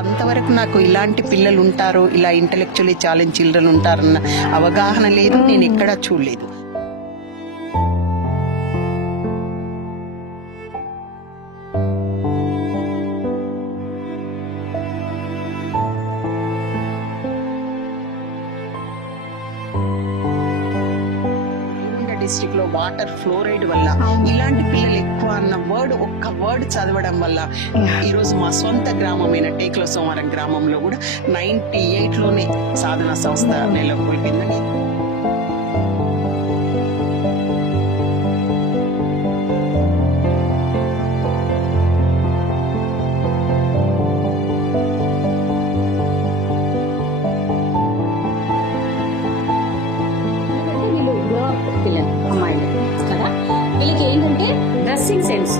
అంతవరకు నాకు ఇలాంటి పిల్లలు ఉంటారు, ఇలా ఇంటెలెక్చువల్లీ ఛాలెంజ్ చిల్డ్రన్ ఉంటారన్న అవగాహన లేదు, నేను ఎక్కడా చూడలేదు. డిస్ట్రిక్ట్ లో వాటర్ ఫ్లోరైడ్ వల్ల ఇలాంటి పిల్లలు ఎక్కువ అన్న ఒక్క వర్డ్ చదవడం వల్ల ఈ రోజు మా సొంత గ్రామమైన టేకుల సోమవారం గ్రామంలో కూడా 98 లోనే సాధన సంస్థ నెలకొల్పిందని. వీళ్ళకి ఏంటంటే డ్రెస్సింగ్ సెన్స్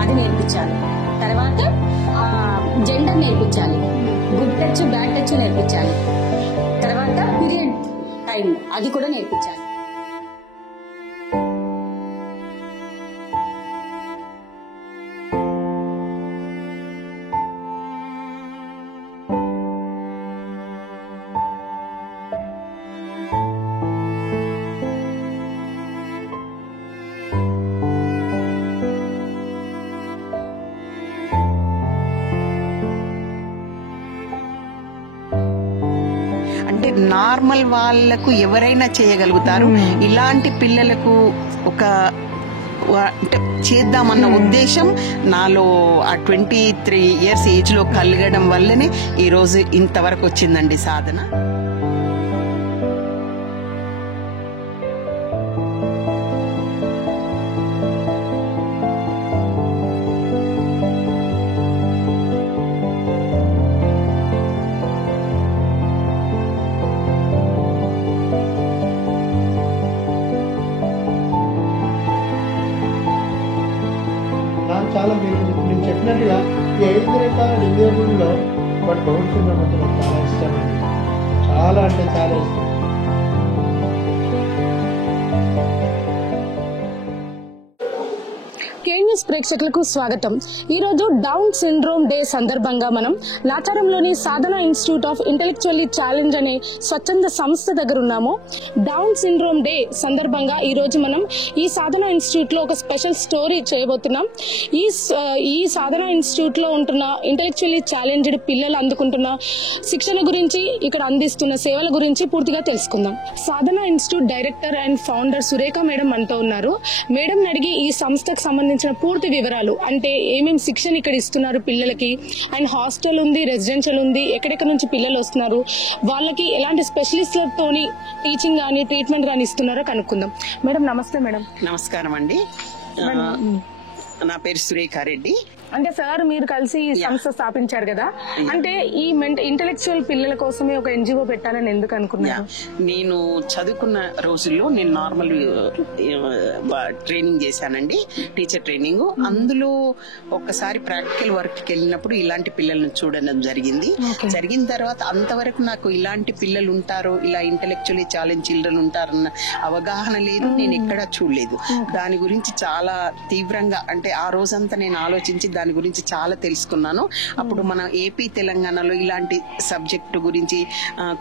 అది నేర్పించాలి, తర్వాత జెండర్ నేర్పించాలి, గుడ్ టచ్ బ్యాడ్ టచ్ నేర్పించాలి, తర్వాత పీరియడ్ టైం అది కూడా నేర్పించాలి. అంటే నార్మల్ వాళ్లకు ఎవరైనా చేయగలుగుతారు, ఇలాంటి పిల్లలకు ఒక అంటే చేద్దామన్న ఉద్దేశం నాలో ఆ 23 years ఏజ్ లో కలగడం వల్లనే ఈ రోజు ఇంతవరకు వచ్చిందండి సాధన. చాలా నేను చెప్పినట్టుగా ఈ 5 రకాల డిజేబుల్లో బట్ డౌన్ సిండ్రోమ్ అంటే నాకు చాలా ఇష్టం అండి, చాలా అంటే చాలా ఇష్టం. కేన్యూస్ ప్రేక్షకులకు స్వాగతం. ఈ రోజు డౌన్ సిండ్రోమ్ డే సందర్భంగా మనం లాచారంలోని సాధన ఇన్స్టిట్యూట్ ఆఫ్ ఇంటెలెక్చువల్లీ ఛాలెంజ్ అనే స్వచ్ఛంద సంస్థ దగ్గర ఉన్నాము. డౌన్ సిండ్రోమ్ డే సందర్భంగా ఈ రోజు మనం ఈ సాధన ఇన్స్టిట్యూట్ లో ఒక స్పెషల్ స్టోరీ చేయబోతున్నాం. ఈ సాధన ఇన్స్టిట్యూట్ లో ఉంటున్న ఇంటెలెక్చువల్లీ ఛాలెంజ్డ్ పిల్లలు అందుకుంటున్న శిక్షణ గురించి, ఇక్కడ అందిస్తున్న సేవల గురించి పూర్తిగా తెలుసుకుందాం. Sadhana institute director and founder Surekha madam మనతో ఉన్నారు. మేడం అడిగి ఈ సంస్థకు సంబంధించిన పూర్తి వివరాలు, అంటే ఏమేమి శిక్షణ ఇక్కడ ఇస్తున్నారు పిల్లలకి, అండ్ హాస్టల్ ఉంది, రెసిడెన్షియల్ ఉంది, ఎక్కడెక్కడ నుంచి పిల్లలు వస్తున్నారు, వాళ్ళకి ఎలాంటి స్పెషలిస్ట్లతోని టీచింగ్ కానీ ట్రీట్మెంట్ కానీ ఇస్తున్నారో కనుక్కుందాం. మేడం నమస్తే. మేడం నమస్కారం అండి, నా పేరు సురేఖారెడ్డి. అంటే సార్ మీరు కలిసి ఈ సంస్థ స్థాపించారు కదా, అంటే ఈ ఇంటెలెక్చువల్ పిల్లల కోసమే ఒక ఎన్జిఓ పెట్టాలని ఎందుకు అనుకున్నారు? నేను చదువుకున్న రోజుల్లో నేను నార్మల్ ట్రైనింగ్ చేశానండి, టీచర్ ట్రైనింగ్. అందులో ఒక్కసారి ప్రాక్టికల్ వర్క్ కి వెళ్ళినప్పుడు ఇలాంటి పిల్లలను చూడడం జరిగింది. జరిగిన తర్వాత అంతవరకు నాకు ఇలాంటి పిల్లలు ఉంటారు, ఇలా ఇంటెలెక్చువల్లీ ఛాలెంజ్ చిల్డ్రన్ ఉంటారన్న అవగాహన లేదు, నేను ఎక్కడా చూడలేదు. దాని గురించి చాలా తీవ్రంగా, అంటే ఆ రోజంతా నేను ఆలోచించి దాని గురించి చాలా తెలుసుకున్నాను. అప్పుడు మన ఏపీ తెలంగాణలో ఇలాంటి సబ్జెక్టు గురించి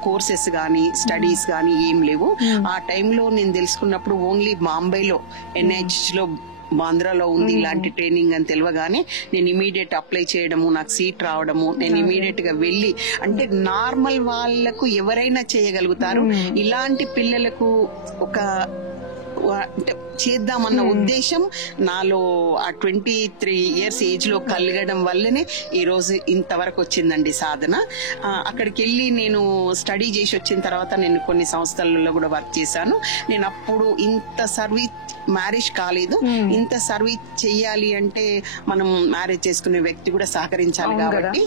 కోర్సెస్ గానీ స్టడీస్ గానీ ఏం లేవు. ఆ టైంలో నేను తెలుసుకున్నప్పుడు ఓన్లీ బాంబేలో NIH లో బాంద్రాలో ఉంది ఇలాంటి ట్రైనింగ్ అని తెలియగానే నేను ఇమీడియట్ అప్లై చేయడము, నాకు సీట్ రావడము, నేను ఇమీడియట్ గా వెళ్ళి, అంటే నార్మల్ వాళ్లకు ఎవరైనా చేయగలుగుతారు, ఇలాంటి పిల్లలకు ఒక అంటే చేద్దామన్న ఉద్దేశం నాలో ఆ 23 years ఏజ్ లో కలగడం వల్లనే ఈ రోజు ఇంతవరకు వచ్చిందండి సాధన. అక్కడికి వెళ్ళి నేను స్టడీ చేసి వచ్చిన తర్వాత నేను కొన్ని సంస్థలలో కూడా వర్క్ చేశాను. నేను అప్పుడు ఇంత సర్వీస్, మ్యారేజ్ కాలేదు, ఇంత సర్వీస్ చెయ్యాలి అంటే మనం మ్యారేజ్ చేసుకునే వ్యక్తి కూడా సహకరించాలి కాబట్టి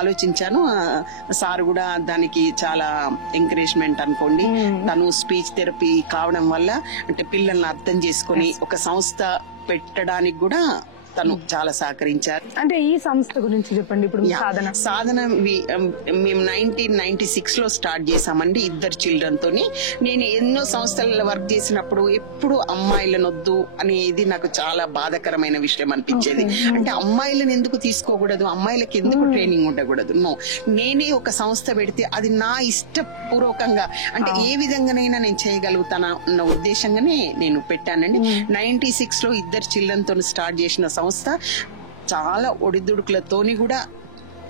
ఆలోచించాను. సార్ కూడా దానికి చాలా ఎంకరేజ్మెంట్ అనుకోండి. తను స్పీచ్ థెరపీ కావడం వల్ల అంటే పిల్లల్ని అర్థం చేసుకుని ఒక సంస్థ పెట్టడానికి కూడా తను చాలా సహకరించారు. అంటే ఈ సంస్థ గురించి చెప్పండి ఇప్పుడు. సాధన మేము 1996 లో స్టార్ట్ చేసామండి, ఇద్దరు చిల్డ్రన్ తోని. నేను ఎన్నో సంస్థలలో వర్క్ చేసినప్పుడు ఎప్పుడు అమ్మాయిలను వద్దు అనేది నాకు చాలా బాధాకరమైన విషయం అనిపించేది. అంటే అమ్మాయిలను ఎందుకు తీసుకోకూడదు, అమ్మాయిలకి ఎందుకు ట్రైనింగ్ ఉండకూడదు? నో, నేనే ఒక సంస్థ పెడితే అది నా ఇష్టపూర్వకంగా అంటే ఏ విధంగానైనా నేను చేయగలుగుతాను అన్న ఉద్దేశంగానే నేను పెట్టానండి. 96 లో ఇద్దరు చిల్డ్రన్ తో స్టార్ట్ చేసిన సంస్థ చాలా ఒడిదుడుకులతోని కూడా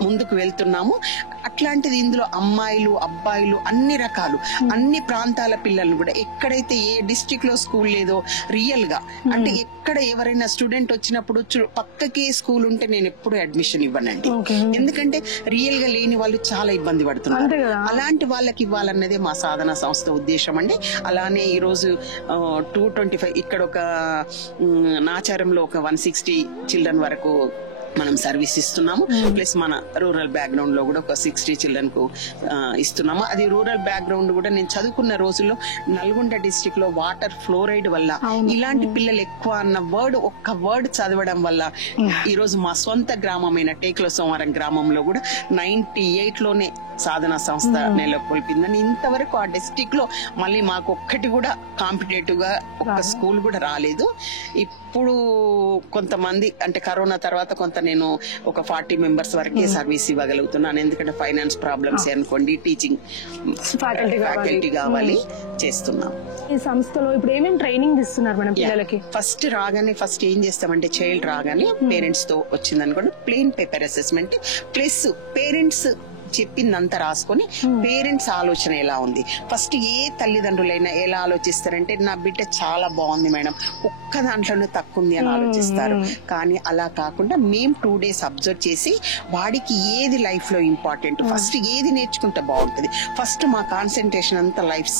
ముందుకు వెళ్తున్నాము. అట్లాంటిది ఇందులో అమ్మాయిలు అబ్బాయిలు అన్ని రకాలు అన్ని ప్రాంతాల పిల్లలు కూడా, ఎక్కడైతే ఏ డిస్ట్రిక్ట్ లో స్కూల్ లేదో రియల్ గా అంటే ఎక్కడ ఎవరైనా స్టూడెంట్ వచ్చినప్పుడు పక్కకే స్కూల్ ఉంటే నేను ఎప్పుడు అడ్మిషన్ ఇవ్వనండి. ఎందుకంటే రియల్ గా లేని వాళ్ళు చాలా ఇబ్బంది పడుతున్నారు. అలాంటి వాళ్ళకి ఇవ్వాలన్నదే మా సాధన సంస్థ ఉద్దేశం అండి. అలానే ఈ రోజు 225 ఇక్కడ ఒక నాచారంలో ఒక 160 చిల్డ్రన్ వరకు మనం సర్వీస్ ఇస్తున్నాము. ప్లస్ మన రూరల్ బ్యాక్గ్రౌండ్ లో కూడా ఒక 60 చిల్డ్రన్ కు ఇస్తున్నాము. అది రూరల్ బ్యాక్గ్రౌండ్ కూడా నేను చదువుకున్న రోజుల్లో నల్గొండ డిస్ట్రిక్ట్ లో వాటర్ ఫ్లోరైడ్ వల్ల ఇలాంటి పిల్లలు ఎక్కువ అన్న ఒక్క వర్డ్ చదవడం వల్ల ఈ రోజు మా సొంత గ్రామమైన టేకుల సోమవారం గ్రామంలో కూడా 98 లోనే సాధన సంస్థ నెలకొల్పిందని. ఇంతవరకు ఆ డిస్ట్రిక్ట్ లో మళ్ళీ మాకు ఒక్కటి కూడా కాంపిటేటివ్ గా ఒక్క స్కూల్ కూడా రాలేదు. ఇప్పుడు కొంతమంది అంటే కరోనా తర్వాత కొంత నేను ఒక 40 మెంబర్స్ వరకే సర్వీస్ ఇవ్వగలుగుతున్నాను. ఎందుకంటే ఫైనాన్స్ ప్రాబ్లమ్స్ అనుకోండి, టీచింగ్ ఫ్యాకల్టీ కావాలి, చేస్తున్నాం. ఈ సంస్థలో ఇప్పుడు ఏమేమి ట్రైనింగ్ ఇస్తున్నారు మన పిల్లలకి? ఫస్ట్ ఏం చేస్తామంటే చైల్డ్ రాగానే పేరెంట్స్ తో వచ్చిందనుకోండి plain paper assessment plus parents చెప్పిందంతా రాసుకొని పేరెంట్స్ ఆలోచన ఎలా ఉంది, ఫస్ట్ ఏ తల్లిదండ్రులైనా ఎలా ఆలోచిస్తారంటే నా బిడ్డ చాలా బాగుంది మేడం, ఒక్క దాంట్లోనే తక్కువ ఉంది అని ఆలోచిస్తారు. కానీ అలా కాకుండా మేము 2 days అబ్జర్వ్ చేసి వాడికి ఏది లైఫ్ లో ఇంపార్టెంట్, ఫస్ట్ ఏది నేర్చుకుంటే బాగుంటుంది, ఫస్ట్ మా కాన్సన్ట్రేషన్ అంతా లైఫ్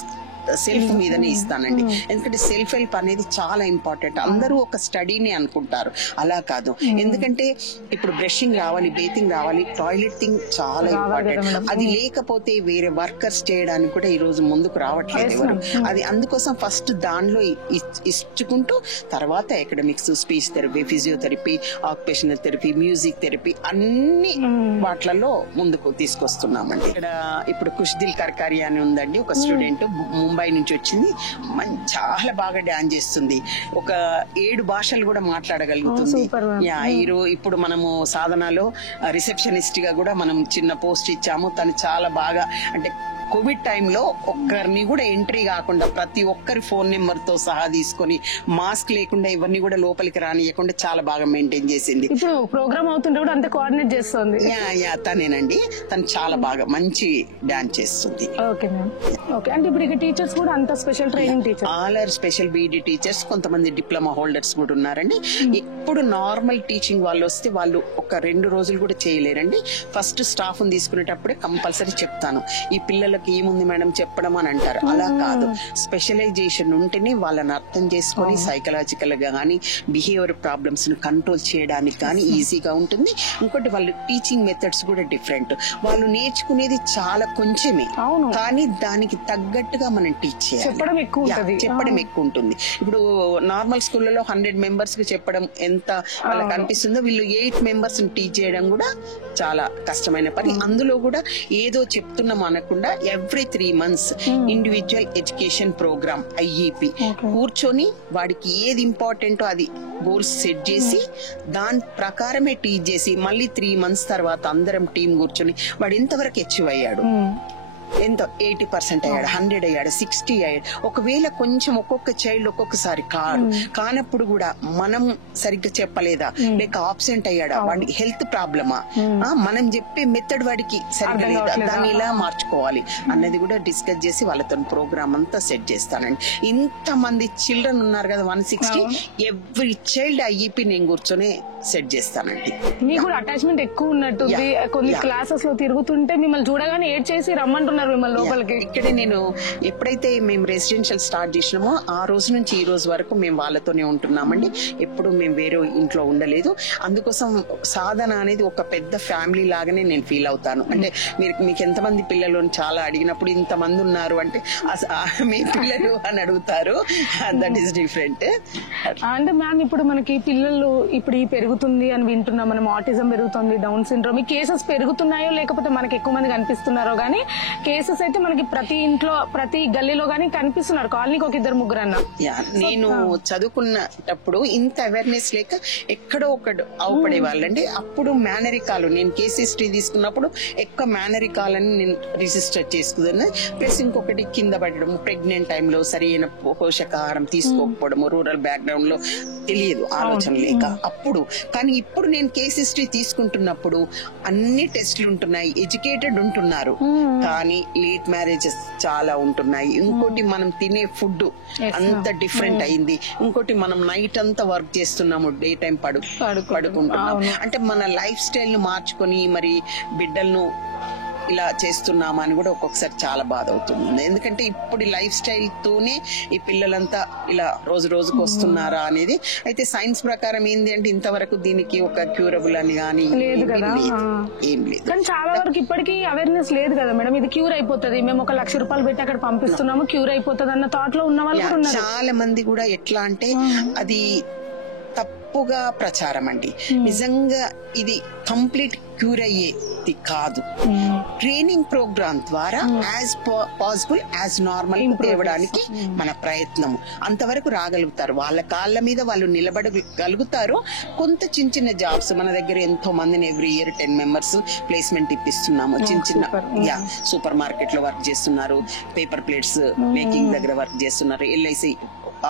సెల్ఫ్ మీదనే ఇస్తానండి. ఎందుకంటే సెల్ఫ్ హెల్ప్ అనేది చాలా ఇంపార్టెంట్. అందరూ ఒక స్టడీని అనుకుంటారు, అలా కాదు. ఎందుకంటే ఇప్పుడు బ్రషింగ్ రావాలి, బేతింగ్ రావాలి, టాయిలెట్ థింగ్ చాలా ఇంపార్టెంట్. అది లేకపోతే వేరే వర్కర్స్ చేయడానికి కూడా ఈ రోజు ముందుకు రావట్లేదు ఎవరు. అది అందుకోసం ఫస్ట్ దానిలో ఇచ్చుకుంటూ తర్వాత academics, speech therapy, physiotherapy, occupational therapy, music therapy అన్ని వాటిలలో ముందుకు తీసుకొస్తున్నామండి. ఇక్కడ ఇప్పుడు కుష్దిల్ కర్కారి అని ఉందండి, ఒక స్టూడెంట్ ముంబై నుంచి వచ్చింది. చాలా బాగా డాన్స్ చేస్తుంది, ఒక 7 భాషలు కూడా మాట్లాడగలుగుతుంది. ఇప్పుడు మనము సాధనలో రిసెప్షనిస్ట్ గా కూడా మనం చిన్న పోస్ట్ ఇచ్చాము. తను చాలా బాగా అంటే కోవిడ్ టైంలో ఒక్కరిని కూడా ఎంట్రీ కాకుండా ప్రతి ఒక్కరి ఫోన్ నెంబర్ తో సహా తీసుకొని మాస్క్ లేకుండా ఎవరిని కూడా లోపలికి రానియకుండా చాలా బాగా మెయింటైన్ చేసింది. ఇప్పుడు ప్రోగ్రామ్ అవుతుంటే కూడా అంత కోఆర్డినేట్ చేస్తుంది. తనేనండి, తను చాలా బాగా మంచి డాన్స్ చేస్తుంది. అంటే ఇప్పుడు టీచర్స్ కూడా అంత special training teacher, all are special BEd teachers, కొంతమంది డిప్లొమా హోల్డర్స్ కూడా ఉన్నారండి. ఇప్పుడు నార్మల్ టీచింగ్ వాళ్ళు వస్తే వాళ్ళు ఒక 2 రోజులు కూడా చేయలేరండి. ఫస్ట్ స్టాఫ్ తీసుకునేటప్పుడే కంపల్సరీ చెప్తాను, ఈ పిల్లలకు ఏముంది మేడం చెప్పడం అని అంటారు. అలా కాదు, స్పెషలైజేషన్ ఉంటేనే వాళ్ళని అర్థం చేసుకొని సైకలాజికల్ గా గానీ బిహేవియర్ ప్రాబ్లమ్స్ ను కంట్రోల్ చేయడానికి కానీ ఈజీగా ఉంటుంది. ఇంకోటి వాళ్ళు టీచింగ్ మెథడ్స్ కూడా డిఫరెంట్, వాళ్ళు నేర్చుకునేది చాలా కొంచెమే కానీ దానికి తగ్గట్టుగా మనం టీచ్ చేయాలి, చెప్పడం ఎక్కువ ఉంటుంది. ఇప్పుడు నార్మల్ స్కూళ్ళలో 100 మెంబర్స్ కి చెప్పడం ఎంత వాళ్ళకి అనిపిస్తుందో, వీళ్ళు 8 మెంబర్స్ టీచ్ చేయడం కూడా చాలా కష్టమైన పని. అందులో కూడా ఏదో చెప్తున్నాం అనకుండా every 3 months individual education program IEP కూర్చొని వాడికి ఏది ఇంపార్టెంటో అది గోల్స్ సెట్ చేసి దాని ప్రకారమే టీచ్ చేసి మళ్ళీ 3 months తర్వాత అందరం టీం కూర్చొని వాడు ఎంతవరకు అచీవ్ అయ్యాడు, ఎంతో 80% అయ్యాడు, 100 అయ్యాడు, 60 అయ్యాడు. ఒకవేళ కొంచెం ఒక్కొక్క చైల్డ్ ఒక్కొక్కసారి కానప్పుడు కూడా మనం సరిగ్గా చెప్పలేదా, లేక ఆబ్సెంట్ అయ్యాడా, వాడి హెల్త్ ప్రాబ్లమా, మనం చెప్పే మెథడ్ వాడికి సరిగ్గా లేదా, దాన్ని ఇలా మార్చుకోవాలి అన్నది కూడా డిస్కస్ చేసి వాళ్ళతో ప్రోగ్రామ్ అంతా సెట్ చేస్తానండి. ఇంతమంది చిల్డ్రన్ ఉన్నారు కదా 160, ఎవ్రీ చైల్డ్ IEP నేను కూర్చొని సెట్ చేస్తానండి. మీకు కూడా అటాచ్మెంట్ ఎక్కువ ఉన్నట్టుంది, కొన్ని క్లాసెస్ లో తిరుగుతుంటే మిమ్మల్ని చూడగానే ఏడ్ చేసి రమ్మంటున్నారు మిమ్మల్ని లోపలికి. ఇక్కడే నేను ఎప్పుడైతే మేము రెసిడెన్షియల్ స్టార్ట్ చేసినామో ఆ రోజు నుంచి ఈ రోజు వరకు మేము వాళ్ళతోనే ఉంటున్నామండి. ఎప్పుడు మేము వేరే ఇంట్లో ఉండలేదు. అందుకోసం సాధన అనేది ఒక పెద్ద ఫ్యామిలీ లాగానే నేను ఫీల్ అవుతాను. అంటే మీకు ఎంతమంది పిల్లలు చాలా అడిగినప్పుడు ఇంతమంది ఉన్నారు అంటే మీ పిల్లలు అని అడుగుతారు, దట్ ఈస్ డిఫరెంట్. అంటే మ్యామ్ ఇప్పుడు మనకి పిల్లలు ఇప్పుడు ఈ పెరుగు పెరుగుతుంది అని వింటున్నాం మనం. ఆటిజం పెరుగుతుంది, డౌన్ సిండ్రోమ్, ఈ కేసెస్ పెరుగుతున్నాయో లేకపోతే మనకి ఎక్కువ మంది కనిపిస్తున్నారో గానీ కేసెస్ అయితే మనకి ప్రతి ఇంట్లో ప్రతి గల్లీలో గానీ కనిపిస్తున్నారు. కాలనీకి ఒక 2-3 అన్న. నేను చదువుకున్నప్పుడు ఇంత అవేర్నెస్ లేక ఎక్కడో ఒకడు అవపడే వాళ్ళండి. అప్పుడు మేనరికాలు, నేను కేస్ హిస్టరీ తీసుకున్నప్పుడు ఎక్కువ మేనరికాలని నేను రిజిస్టర్ చేసుకున్నాను. ప్లస్ ఇంకొకటి కింద పడడం, ప్రెగ్నెంట్ టైంలో సరైన పోషకాహారం తీసుకోకపోవడం, రూరల్ బ్యాక్గ్రౌండ్ లో తెలియదు, ఆలోచన లేక అప్పుడు. కానీ ఇప్పుడు నేను కేస్ హిస్టరీ తీసుకుంటున్నప్పుడు అన్ని టెస్టులు ఉంటున్నాయి, ఎడ్యుకేటెడ్ ఉంటున్నారు, కానీ లేట్ మ్యారేజెస్ చాలా ఉంటున్నాయి. ఇంకోటి మనం తినే ఫుడ్ అంత డిఫరెంట్ అయింది. ఇంకోటి మనం నైట్ అంతా వర్క్ చేస్తున్నాము, డే టైం పడుకుంటున్నాము. అంటే మన లైఫ్ స్టైల్ ను మార్చుకొని మరి బిడ్డలను ఇలా చేస్తున్నామా అని కూడా ఒక్కొక్కసారి చాలా బాధ అవుతుంది. ఎందుకంటే ఇప్పుడు లైఫ్ స్టైల్ తోనే ఈ పిల్లలంతా ఇలా రోజు రోజుకు వస్తున్నారా అనేది. అయితే సైన్స్ ప్రకారం ఏంది అంటే ఇంతవరకు దీనికి ఒక క్యూరబుల్ అని కానీ ఏం లేదు. కానీ చాలా వరకు ఇప్పటికీ అవేర్నెస్ లేదు కదా మేడం. ఇది క్యూర్ అయిపోతుంది, మేము 1 లక్ష రూపాయలు పెట్టి అక్కడ పంపిస్తున్నాము, క్యూర్ అయిపోతుంది అన్న థాట్ లో ఉన్న వాళ్ళు కూడా ఉన్నారు. చాలా మంది కూడా ఎట్లా అంటే అది తప్పుగా ప్రచారం అండి. నిజంగా ఇది కంప్లీట్ క్యూర్ అయ్యేది కాదు. ట్రైనింగ్ ప్రోగ్రామ్ ద్వారా యాజ్ పాసిబుల్ యాజ్ నార్మల్ తేవడానికి మన ప్రయత్నం. అంతవరకు రాగలుగుతారు, వాళ్ళ కాళ్ళ మీద వాళ్ళు నిలబడగలుగుతారు. కొంత చిన్న జాబ్స్ మన దగ్గర ఎంతో మందిని ఎవ్రీ ఇయర్ 10 members ప్లేస్మెంట్ ఇప్పిస్తున్నాము. చిన్న సూపర్ మార్కెట్ లో వర్క్ చేస్తున్నారు, పేపర్ ప్లేట్స్ మేకింగ్ దగ్గర వర్క్ చేస్తున్నారు, LIC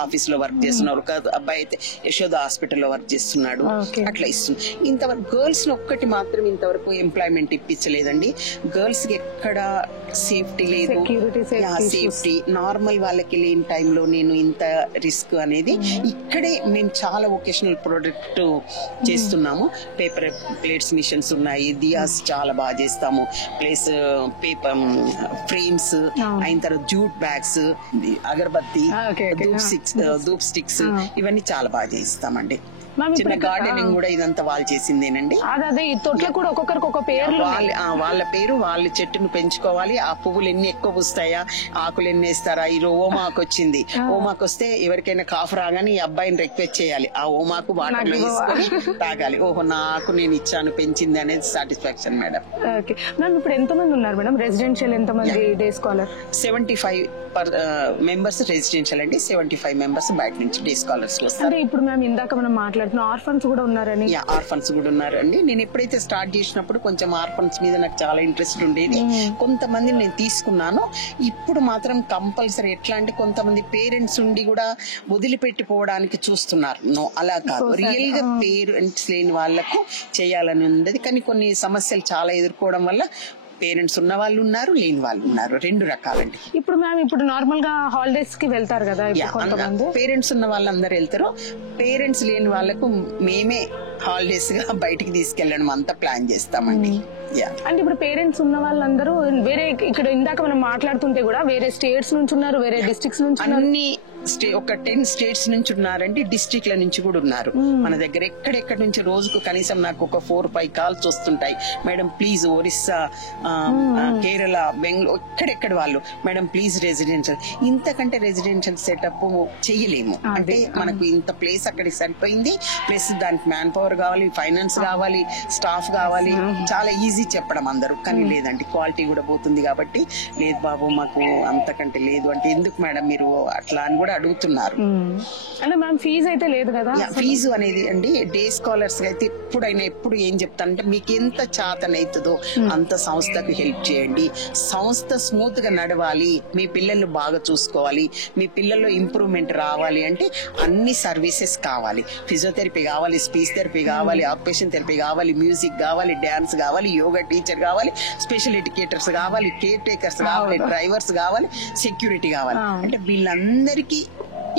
ఆఫీస్ లో వర్క్ చేస్తున్నారు, ఒక అబ్బాయి అయితే యశోద హాస్పిటల్లో వర్క్ చేస్తున్నాడు. అట్లా ఇస్తుంది. ఇంతవరకు గర్ల్స్ ఒక్కటి మాత్రం ఇంతవరకు ఎంప్లాయ్మెంట్ ఇప్పించలేదండి. గర్ల్స్ కి ఎక్కడ సేఫ్టీ లేదు, సేఫ్టీ నార్మల్ వాళ్ళకి లేని టైంలో నేను ఇంత రిస్క్ అనేది. ఇక్కడే మేము చాలా వొకేషనల్ ప్రొడక్ట్ చేస్తున్నాము. పేపర్ ప్లేట్స్ మిషన్స్ ఉన్నాయి, దియాస్ చాలా బాగా చేస్తాము, ప్లస్ పేపర్ ఫ్రేమ్స్, అయిన తర్వాత జూట్ బ్యాగ్స్, అగరబత్తి, ధూప్ స్టిక్స్, ఇవన్నీ చాలా బాగా చేయిస్తామండి. చిన్న గార్డెనింగ్ కూడా ఇదంతా వాళ్ళు చేసిందేనండి. కూడా ఒక్కొక్కరికి ఒక పేరు, వాళ్ళ పేరు, వాళ్ళ చెట్టును పెంచుకోవాలి. ఆ పువ్వులు ఎన్ని ఎక్కువ పూస్తాయా, ఆకులు ఎన్ని వేస్తారా. ఈ ఓమాకు వచ్చింది, ఓమాకు వస్తే ఎవరికైనా కాఫ్ రాగానే ఈ అబ్బాయిని రిక్వెస్ట్ చేయాలి, ఆ ఓమాకు వాటర్ లో వేసుకొని తాగాలి. ఓహో నా ఆకు నేను ఇచ్చాను, పెంచింది అనేది సాటిస్ఫాక్షన్ మేడం. ఇప్పుడు ఎంత మంది ఉన్నారు మేడం రెసిడెన్షియల్? ఎంత మంది డే స్కాలర్? 75 members రెసిడెన్షియల్ అండి, 75 members బయట నుంచి డే స్కాలర్స్ వస్తారు. ఇప్పుడు మేము ఇందాక మనం మాట్లాడుతున్న ఆర్ఫన్స్ కూడా ఉన్నారని. ఆర్ఫన్స్ కూడా ఉన్నారండి. నేను ఎప్పుడైతే స్టార్ట్ చేసినప్పుడు కొంచెం ఆర్ఫన్స్ మీద నాకు చాలా ఇంట్రెస్ట్ ఉండేది. కొంతమంది నేను తీసుకున్నాను. ఇప్పుడు మాత్రం కంపల్సరీ ఎట్లా అంటే కొంతమంది పేరెంట్స్ ఉండి కూడా వదిలిపెట్టిపోవడానికి చూస్తున్నారు. నో, అలా కాదు. రియల్ గా పేరెంట్స్ లేని వాళ్లకు చేయాలని ఉంది. కానీ కొన్ని సమస్యలు చాలా ఎదుర్కోవడం వల్ల పేరెంట్స్ ఉన్న వాళ్ళు ఉన్నారు, లేని వాళ్ళు ఉన్నారు, 2 రకాలండి. ఇప్పుడు మ్యామ్ ఇప్పుడు నార్మల్ గా హాలిడేస్ కి వెళ్తారు కదా, పేరెంట్స్ ఉన్న వాళ్ళందరూ వెళ్తారు. పేరెంట్స్ లేని వాళ్ళకు మేమే హాలిడేస్ గా బయటికి తీసుకెళ్ళడం అంతా ప్లాన్ చేస్తామండి. అంటే ఇప్పుడు పేరెంట్స్ ఉన్న వాళ్ళందరూ వేరే, ఇక్కడ ఇందాక మనం మాట్లాడుతుంటే కూడా వేరే స్టేట్స్ నుంచి ఉన్నారు, వేరే డిస్ట్రిక్ట్స్ నుంచి అన్ని ఒక 10 states నుంచి ఉన్నారండి, డిస్ట్రిక్ట్ల నుంచి కూడా ఉన్నారు. మన దగ్గర ఎక్కడెక్కడ నుంచి రోజుకు కనీసం నాకు ఒక 4-5 calls వస్తుంటాయి. మేడం ప్లీజ్ ఒరిస్సా, కేరళ, బెంగళూరు, ఎక్కడెక్కడ వాళ్ళు మేడం ప్లీజ్ రెసిడెన్షియల్. ఇంతకంటే రెసిడెన్షియల్ సెటప్ చేయలేము. అంటే మనకు ఇంత ప్లేస్ అక్కడికి సరిపోయింది, ప్లస్ దానికి మ్యాన్ పవర్ కావాలి, ఫైనాన్స్ కావాలి, స్టాఫ్ కావాలి. చాలా ఈజీ చెప్పడం అందరూ, కానీ లేదండి క్వాలిటీ కూడా పోతుంది. కాబట్టి లేదు బాబు మాకు అంతకంటే లేదు అంటే, ఎందుకు మేడం మీరు అట్లా అని కూడా అడుగుతున్నారు. అంటే మ్యామ్ ఫీజు అయితే లేదు కదా? ఫీజు అనేది అండి డే స్కాలర్స్ అయితే ఎప్పుడైనా ఎప్పుడు ఏం చెప్తానంటే, మీకు ఎంత చేతనైతుందో అంత సంస్థకు హెల్ప్ చేయండి. సంస్థ స్మూత్ గా నడవాలి, మీ పిల్లల్ని బాగా చూసుకోవాలి, మీ పిల్లల్లో ఇంప్రూవ్మెంట్ రావాలి అంటే అన్ని సర్వీసెస్ కావాలి. ఫిజియోథెరపీ కావాలి, స్పీచ్ థెరపీ కావాలి, ఆక్యుపేషన్ థెరపీ కావాలి, మ్యూజిక్ కావాలి, డాన్స్ కావాలి, యోగా టీచర్ కావాలి, స్పెషల్ ఎడ్యుకేటర్స్ కావాలి, కేర్ టేకర్స్ కావాలి, డ్రైవర్స్ కావాలి, సెక్యూరిటీ కావాలి. అంటే వీళ్ళందరికీ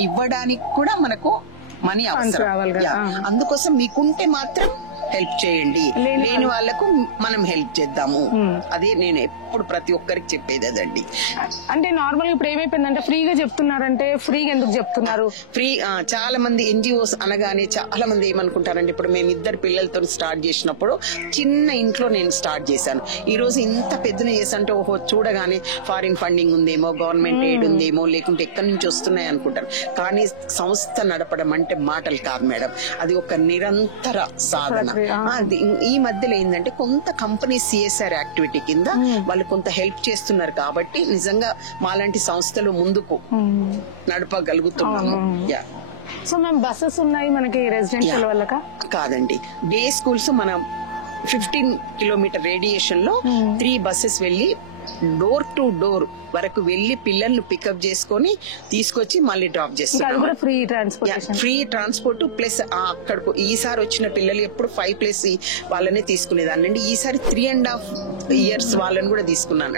ఇవ్వడానికి కూడా మనకు మనీ అవసరం. అందుకోసం మీకుంటే మాత్రం హెల్ప్ చేయండి, లేని వాళ్ళకు మనం హెల్ప్ చేద్దాము. అదే నేను ఎప్పుడు ప్రతి ఒక్కరికి చెప్పేది అదండి. అంటే నార్మల్ ఇప్పుడు ఏమైపోయిందంటే ఫ్రీగా చెప్తున్నారంటే ఫ్రీగా ఎందుకు చెప్తున్నారు? ఫ్రీ చాలా మంది ఎన్జిఓస్ అనగానే చాలా మంది ఏమనుకుంటారంటే, ఇప్పుడు మేము 2 పిల్లలతో స్టార్ట్ చేసినప్పుడు చిన్న ఇంట్లో నేను స్టార్ట్ చేశాను. ఈ రోజు ఇంత పెద్దన చేసంటే ఓహో చూడగానే ఫారిన్ ఫండింగ్ ఉందేమో, గవర్నమెంట్ ఎయిడ్ ఉందేమో, లేకుంటే ఎక్కడి నుంచి వస్తున్నాయి అనుకుంటారు. కానీ సంస్థ నడపడం అంటే మాటలు కాదు మేడం, అది ఒక నిరంతర సాధన. ఈ మధ్యలో ఏంటంటే కొంత కంపెనీ సిఎస్ఆర్ యాక్టివిటీ కింద వాళ్ళు కొంత హెల్ప్ చేస్తున్నారు కాబట్టి నిజంగా మాలాంటి సంస్థలు ముందుకు నడపగలుగుతున్నాము. సో మేము బస్సెస్ ఉన్నాయి మనకి రెసిడెన్షియల్ వాళ్ళక కాదండి, డే స్కూల్స్ మనం 15 కిలోమీటర్ రేడియేషన్ లో 3 బస్సెస్ వెళ్ళి డోర్ టు డోర్ వరకు వెళ్ళి పిల్లల్ని పికప్ చేసుకొని తీసుకొచ్చి మళ్ళీ డ్రాప్ చేస్తున్నాం. ఫ్రీ ట్రాన్స్పోర్ట్ ప్లస్ అక్కడకు ఈసారి వచ్చిన పిల్లలు ఎప్పుడు 5+ వాళ్ళనే తీసుకునేదాన్ని. ఈసారి 3.5 years వాళ్ళని కూడా తీసుకున్నాను.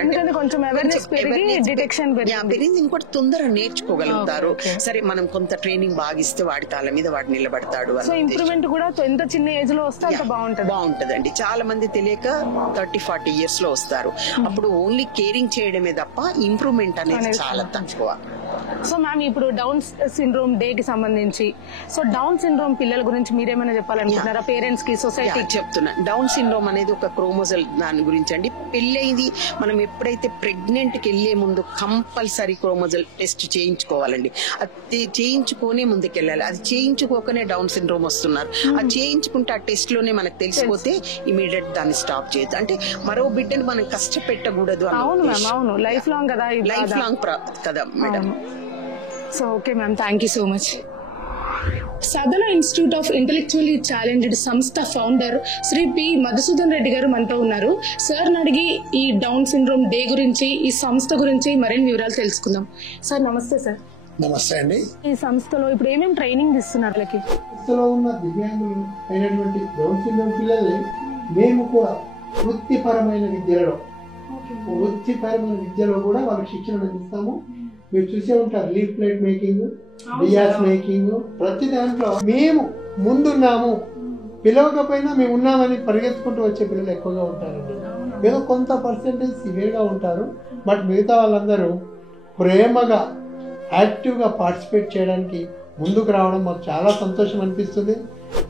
పెరిగింది, ఇంకోటి తొందరగా నేర్చుకోగలుగుతారు. సరే మనం కొంత ట్రైనింగ్ బాగా ఇస్తే వాడి కాళ్ళ మీద వాడు నిలబడతాడు. ఇంప్రూవ్మెంట్ కూడా ఎంత చిన్న ఏజ్ లో వస్తే బాగుంటదండి. చాలా మంది తెలియక 30-40 years లో వస్తారు. అప్పుడు ఓన్లీ కేరింగ్ చేయడమే తప్ప ఇంప్రూవ్మెంట్ అనేది చాలా తక్కువ. సో మ్యామ్ ఇప్పుడు డౌన్ సిండ్రోమ్ డే కి సంబంధించి డౌన్ సిండ్రోమ్ పిల్లల గురించి మీరేమైనా చెప్పాలనుకుంటున్నారా పేరెంట్స్ కి, సొసైటీ? చెప్తున్నా. డౌన్ సిండ్రోమ్ అనేది ఒక క్రోమోజల్ దాని గురించి అండి. పెళ్ళైంది మనం ఎప్పుడైతే ప్రెగ్నెంట్ కి వెళ్లే ముందు కంపల్సరీ క్రోమోజల్ టెస్ట్ చేయించుకోవాలండి. అది చేయించుకునే ముందుకెళ్ళాలి. అది చేయించుకోకనే డౌన్ సిండ్రోమ్ వస్తున్నారు. అది చేయించుకుంటే ఆ టెస్ట్ లోనే మనకు తెలిసిపోతే ఇమీడియట్ దాన్ని స్టాప్ చేయొచ్చు. అంటే మరో బిడ్డను మనం కష్టపెట్టకూడదు. లైఫ్ లాంగ్ కదా, లైఫ్ లాంగ్ కదా madam. So okay ma'am, thank you so much. Sadhana institute of intellectually challenged సంస్థ ఫౌండర్ శ్రీ పి మధుసూదన్ రెడ్డి గారు మనతో ఉన్నారు. సార్ అడిగి ఈ డౌన్ సిండ్రోమ్ డే గురించి, ఈ సంస్థ గురించి మరిన్ని వివరాలు తెలుసుకుందాం. సార్ నమస్తే. సార్ నమస్తే అండి. ఈ సంస్థలో ఇప్పుడు ఏమేమి ట్రైనింగ్ ఇస్తున్నారు వాళ్ళకి? సంస్థలో ఉన్న దివ్యాంగులు అయినటువంటి డౌన్ సిండ్రోమ్ పిల్లల్ని మేము కూడా వృత్తిపరమైన విద్యలో కూడా వాళ్ళకి శిక్షణ అందిస్తాము. మీరు చూసే ఉంటారు, leaf plate making, Dias making, ప్రతి దాంట్లో మేము ముందున్నాము. పిలవకపోయినా మేము ఉన్నామని పరిగెత్తుకుంటూ వచ్చే పిల్లలు ఎక్కువగా ఉంటారండి. ఏదో కొంత పర్సెంటేజ్ సివియర్గా ఉంటారు, బట్ మిగతా వాళ్ళందరూ ప్రేమగా యాక్టివ్గా పార్టిసిపేట్ చేయడానికి ముందుకు రావడం మాకు చాలా సంతోషం అనిపిస్తుంది.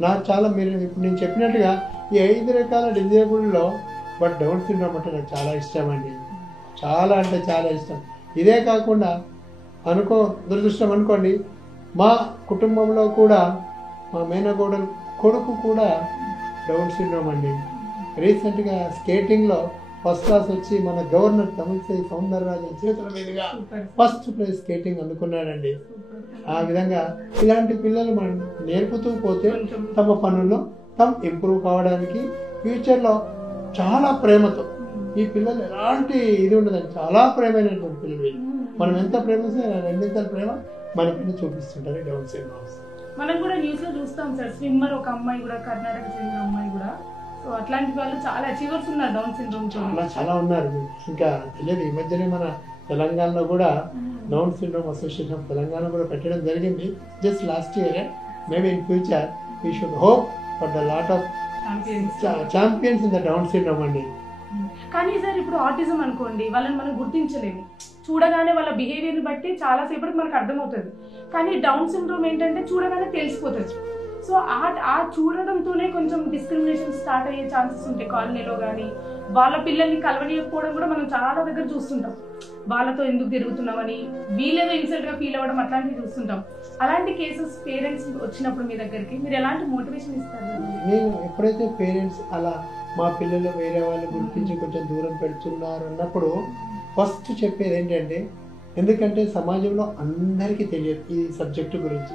నాకు చాలా మీరు ఇప్పుడు నేను చెప్పినట్టుగా ఈ 5 రకాల డిజేబుల్లో బట్ డౌన్ సిండ్రోమ్ అంటే నాకు చాలా ఇష్టం అండి. చాలా అంటే చాలా ఇష్టం. ఇదే కాకుండా దురదృష్టం అనుకోండి, మా కుటుంబంలో కూడా మా మేనగోడలు కొడుకు కూడా డౌన్ సిండ్రోమ్ అండి. రీసెంట్గా స్కేటింగ్లో ఫస్ట్ క్లాస్ వచ్చి మన గవర్నర్ తమిళసై సౌందరరాజన్ చేతుల మీదుగా ఫస్ట్ ప్రైజ్ స్కేటింగ్ అందుకున్నాడండి. ఆ విధంగా ఇలాంటి పిల్లలు మనం నేర్పుతూ పోతే తమ పనుల్లో తాము ఇంప్రూవ్ కావడానికి ఫ్యూచర్లో చాలా ప్రేమతో ఈ పిల్లలు ఎలాంటి ఇది ఉండదండి. చాలా ప్రేమైనటువంటి పిల్లలు. మనం ఎంత ప్రేమిస్తే రెండింతల ప్రేమ మన పైన చూపిస్తుంటారు డౌన్ సిండ్రోమ్. మనం కూడా న్యూస్ లో చూస్తాం సార్, స్విమ్మర్ ఒక అమ్మాయి కూడా, కర్ణాటక చెందిన అమ్మాయి కూడా. సో అట్లాంటి వాళ్ళు చాలా అచీవర్స్ ఉన్నారు డౌన్ సిండ్రోమ్. చాలా ఉన్నారు. ఇంకా తెలియదు, ఈ మధ్యనే మన తెలంగాణలో కూడా down syndrome association of Telangana కూడా పెట్టడం జరిగింది. Just last year. Maybe in future we should hope for the lot of champions in the down syndrome అండి. కానీ సార్ ఇప్పుడు ఆటిజం అనుకోండి, వాళ్ళని మనం గుర్తించలేము. చూడగానే వాళ్ళ బిహేవియర్ బట్టి చాలా సేపటికి మనకు అర్థమవుతుంది. కానీ డౌన్ సిండ్రోమ్ ఏంటంటే చూడగానే తెలిసిపోతుంది. సో ఆ చూడడంతోనే కొంచెం డిస్క్రిమినేషన్ స్టార్ట్ అయ్యే ఛాన్సెస్ ఉంటాయి కాలనీలో. కానీ వాళ్ళ పిల్లల్ని కలవనీయకపోవడం కూడా మనం చాలా దగ్గర చూస్తుంటాం. వాళ్ళతో ఎందుకు తిరుగుతున్నామని వీళ్ళేదో ఇన్సల్ట్ గా ఫీల్ అవ్వడం అట్లాంటివి చూస్తుంటాం. అలాంటి కేసెస్ పేరెంట్స్ వచ్చినప్పుడు మీ దగ్గరికి మీరు ఎలాంటి మోటివేషన్ ఇస్తారు? నేను ఎప్పుడైతే పేరెంట్స్ అలా మా పిల్లలు వేరే వాళ్ళు గుర్తించి కొంచెం దూరం పెడుతున్నారు అన్నప్పుడు ఫస్ట్ చెప్పేది ఏంటంటే, ఎందుకంటే సమాజంలో అందరికీ తెలియదు ఈ సబ్జెక్టు గురించి.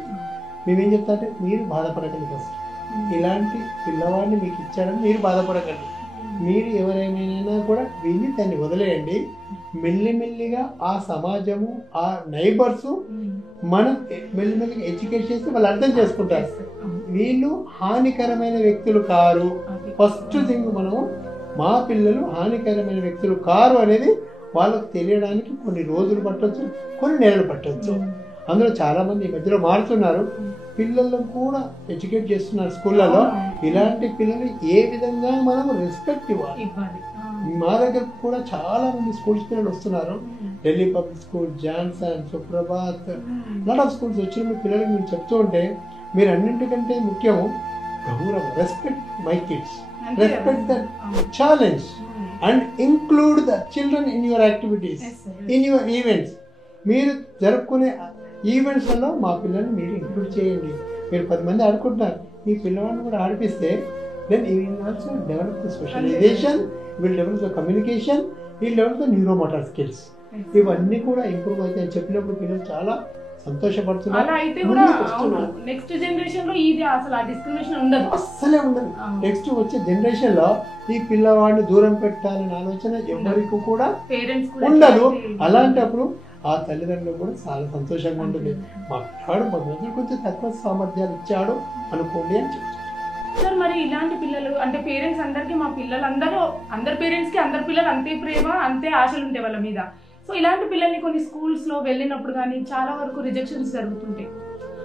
మేమేం చెప్తా అంటే, మీరు బాధపడకండి. ఫస్ట్ ఇలాంటి పిల్లవాడిని మీకు ఇచ్చారని మీరు బాధపడకండి. మీరు ఎవరైనా కూడా వీళ్ళు దాన్ని వదిలేయండి. మెల్లిమెల్లిగా ఆ సమాజము, ఆ నైబర్స్ మనం మెల్లిమెల్లిగా ఎడ్యుకేట్ చేస్తే వాళ్ళు అర్థం చేసుకుంటారు. వీళ్ళు హానికరమైన వ్యక్తులు కారు. ఫస్ట్ థింగ్ మనము మా పిల్లలు హానికరమైన వ్యక్తులు కారు అనేది వాళ్ళకు తెలియడానికి కొన్ని రోజులు పట్టవచ్చు, కొన్ని నెలలు పట్టవచ్చు. అందులో చాలా మంది ఈ మధ్యలో మారుతున్నారు, పిల్లలను కూడా ఎడ్యుకేట్ చేస్తున్నారు స్కూళ్ళలో. ఇలాంటి పిల్లలు ఏ విధంగా మనం రెస్పెక్ట్ ఇవ్వాలి. మా దగ్గర కూడా చాలా మంది స్కూల్స్ పిల్లలు వస్తున్నారు, Delhi public school, Johnson, Suprabhat, lot of schools వచ్చిన పిల్లలకి మేము చెప్తూ ఉంటే, మీరు అన్నింటికంటే ముఖ్యము గౌరవం, respect my kids, respect the challenge and include the children in your activities, in your events. మీరు జరుపుకునే ఈవెంట్స్లలో మా పిల్లల్ని మీరు ఇంక్లూడ్ చేయండి. మీరు 10 మంది ఆడుకుంటున్నారు, ఈ పిల్లవాడిని కూడా ఆడిపిస్తే then you will also develop the socialization, will develop the communication, will develop the neuromotor skills. ఇవన్నీ కూడా ఇంప్రూవ్ అవుతాయని చెప్పినప్పుడు పిల్లలు చాలా సంతోషపడుతున్నారు. నెక్స్ట్ జనరేషన్ లో ఇది అసలు ఆ డిస్క్రిమినేషన్ ఉండదు, అస్సలే ఉండదు. నెక్స్ట్ వచ్చే జనరేషన్ లో ఈ పిల్లవాడిని దూరం పెట్టాలనే ఆలోచన ఎవరికి కూడా ఉండదు. అలాంటప్పుడు ఆ తల్లిదండ్రులు కూడా చాలా సంతోషంగా ఉంటుంది. మా పిల్లాడు మొదలు కొంచెం తక్కువ సామర్థ్యాలు ఇచ్చాడు అనుకోండి అని చెప్తారు. సార్ మరి ఇలాంటి పిల్లలు అంటే పేరెంట్స్ అందరికి, మా పిల్లలు అందరి పేరెంట్స్ కి అందరి పిల్లలు అంతే ప్రేమ, అంతే ఆశలు ఉంటాయి వాళ్ళ మీద. సో ఇలాంటి పిల్లల్ని కొన్ని స్కూల్స్ లో వెళ్ళినప్పుడు కానీ చాలా వరకు రిజెక్షన్స్ జరుగుతుంటాయి.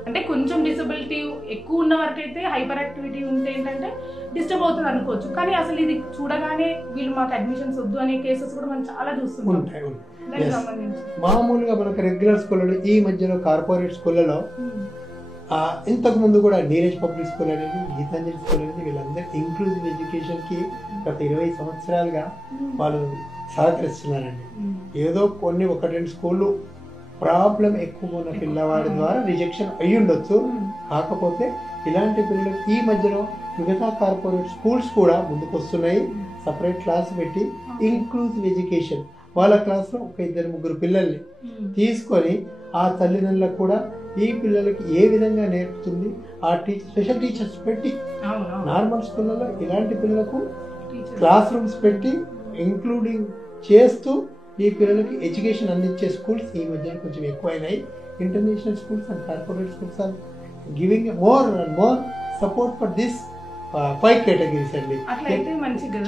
అంటే కొంచెం డిసబిలిటీ ఎక్కువ ఉన్న వరకు అయితే, హైపర్ యాక్టివిటీ ఉంటే ఏంటంటే డిస్టర్బ్ అవుతుంది అనుకోవచ్చు. కానీ అసలు ఇది చూడగానే వీళ్ళు మాకు అడ్మిషన్స్ వద్దు అనే కేసెస్ కూడా మనం చాలా చూస్తున్నాం. మామూలుగా మనకు రెగ్యులర్ స్కూళ్ళలో, ఈ మధ్యలో కార్పొరేట్ స్కూళ్ళలో, ఇంతకు ముందు కూడా నీరజ్ పబ్లిక్ స్కూల్ అనేది, గీతాంజలి స్కూల్ అనేది, వీళ్ళందరూ ఇంక్లూజివ్ ఎడ్యుకేషన్ కి గత 20 సంవత్సరాలుగా వాళ్ళు సహకరిస్తున్నారండి. ఏదో కొన్ని 1-2 స్కూళ్ళు ప్రాబ్లం ఎక్కువ ఉన్న పిల్లవాడి ద్వారా రిజెక్షన్ అయ్యి ఉండొచ్చు. కాకపోతే ఇలాంటి పిల్లలకు ఈ మధ్యలో మిగతా కార్పొరేట్ స్కూల్స్ కూడా ముందుకు వస్తున్నాయి. సపరేట్ క్లాస్ పెట్టి ఇంక్లూజివ్ ఎడ్యుకేషన్, వాళ్ళ క్లాస్లో 1-2-3 పిల్లల్ని తీసుకొని ఆ తల్లిదండ్రులకు కూడా ఈ పిల్లలకి ఏ విధంగా నేర్పుతుంది ఆ స్పెషల్ టీచర్స్ పెట్టి, నార్మల్ స్కూళ్ళలో ఇలాంటి పిల్లలకు క్లాస్ రూమ్స్ పెట్టి ఇంక్లూడింగ్ చేస్తూ ఈ పిల్లలకి ఎడ్యుకేషన్ అందించే స్కూల్స్ ఈ మధ్యన కొంచెం ఎక్కువైనాయి. International schools and corporate schools are giving more and more support for this 5 categories అండి.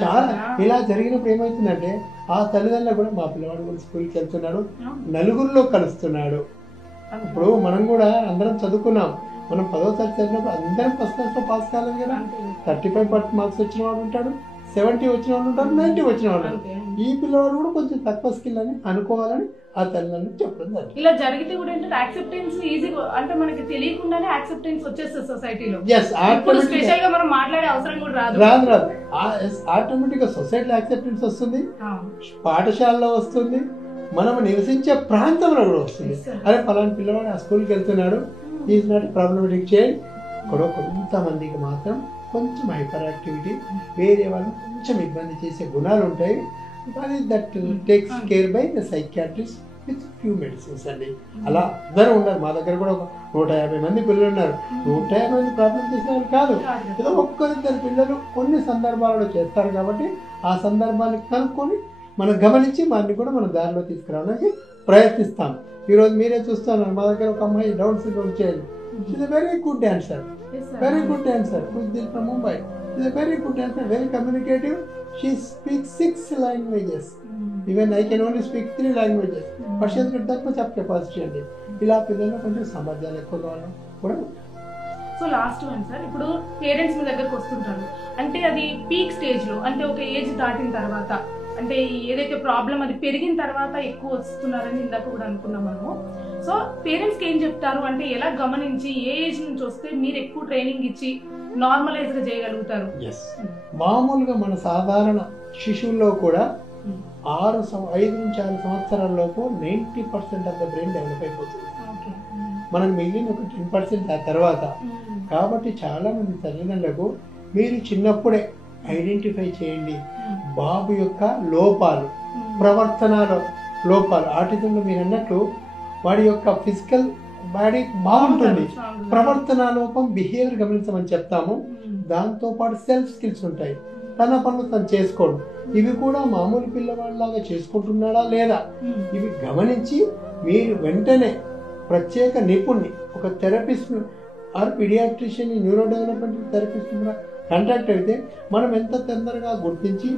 చాలా ఇలా జరిగినప్పుడు ఏమవుతుందంటే ఆ తల్లిదండ్రులు కూడా మా పిల్లవాడు కూడా స్కూల్కి వెళ్తున్నాడు, నలుగురిలో కలుస్తున్నాడు. ఇప్పుడు మనం కూడా అందరం చదువుకున్నాం, మనం 10వ తరగతి చదివినప్పుడు అందరం ఫస్ట్ క్లాస్ లో పాస్ కాలేదు కదా. 35% మార్క్స్ వచ్చిన వాడు ఉంటాడు, 70 వచ్చిన వాళ్ళు ఉంటారు, 90 వచ్చిన వాళ్ళు. ఈ పిల్లవాడు కూడా కొంచెం తక్కువ స్కిల్ అని అనుకోవాలని ఆ తల్లిదండ్రులు చెప్పడం జరిగింది. ఇలా జరిగితే కూడా ఏంటంటే యాక్సెప్టెన్స్ ఈజీగా, అంటే మనకి తెలియకుండానే యాక్సెప్టెన్స్ వచ్చేస్తుంది సొసైటీలో. స్పెషల్ గా మనం మాట్లాడే అవసరం కూడా రాదు. ఆటోమేటిక్ గా సొసైటీలో యాక్సెప్టెన్స్ వస్తుంది, పాఠశాలలో వస్తుంది, మనం నివసించే ప్రాంతంలో కూడా వస్తుంది. అరే ఫలానా పిల్లవాడు ఆ స్కూల్కి వెళ్తున్నాడు, ఈజ్ నాట్ ప్రాబ్లమేటిక్ చైల్డ్. ఇక్కడ కొంతమందికి మాత్రం కొంచెం హైపర్ యాక్టివిటీ, వేరే వాళ్ళని కొంచెం ఇబ్బంది చేసే గుణాలు ఉంటాయి. కానీ that takes care bye the psychiatrist with few medicines అండి. అలా అందరూ ఉన్నారు. మా దగ్గర కూడా 150 మంది పిల్లలు ఉన్నారు. 150 మంది ప్రాబ్లం చేసే వాళ్ళు కాదు, ఏదో 1-2 పిల్లలు కొన్ని సందర్భాలలో చేస్తారు. కాబట్టి ఆ సందర్భాన్ని కనుక్కొని మనం గమనించి వారిని కూడా మన దారిలో తీసుకురావడానికి ప్రయత్నిస్తాం. ఈరోజు మీరే చూస్తున్నారు, మా దగ్గర ఒక అమ్మాయి Down syndrome child, she's a very good dancer, very good dancer, who's from Mumbai. She's a very good dancer, very communicative. She speaks 6 languages. Even I can only speak 3 languages. But she has got that much of capacity అండి. ఇలా పిల్లల్లో కొంచెం సామర్థ్యాలు ఎక్కువగా కూడా. So last one sir, ఇప్పుడు parents మీ దగ్గరకు వస్తుంటారు అంటే అది పీక్ స్టేజ్ లో, అంటే ఒక ఏజ్ దాటిన తర్వాత, అంటే ఏదైతే ప్రాబ్లం అది పెరిగిన తర్వాత ఎక్కువ వస్తున్నారని ఇందాక కూడా అనుకున్నాం మనము. సో పేరెంట్స్కి ఏం చెప్తారు అంటే ఎలా గమనించి ఏ ఏజ్ నుంచి వస్తే మీరు ఎక్కువ ట్రైనింగ్ ఇచ్చి నార్మలైజ్ గా చేయగలుగుతారు? మామూలుగా మన సాధారణ శిశువుల్లో కూడా 5 నుంచి 6 సంవత్సరాల్లోపు 90% ఆఫ్ ద బ్రెయిన్ డెవలప్ అయిపోతుంది. మనకు మిగిలిన ఒక 10% ఆ తర్వాత. కాబట్టి చాలా మంది తల్లిదండ్రులకు మీరు చిన్నప్పుడే ఐడెంటిఫై చేయండి బాబు యొక్క లోపాలు, ప్రవర్తనలో లోపాలు. ఆటిజంలో మీరు అన్నట్లు వాడి యొక్క ఫిజికల్ బాడీ బాగుంటుంది, ప్రవర్తన లోపం బిహేవియర్ గమనించమని చెప్తాము. దాంతోపాటు సెల్ఫ్ స్కిల్స్ ఉంటాయి, తన పనులు తను చేసుకోవడం, ఇవి కూడా మామూలు పిల్లవాళ్ళలాగా చేసుకుంటున్నాడా లేదా ఇవి గమనించి మీరు వెంటనే ప్రత్యేక నిపుణ్ణి, ఒక therapist or paediatrician, neuro development therapist కూడా కాంటాక్ట్ అయితే మనం ఎంత తొందరగా గుర్తించి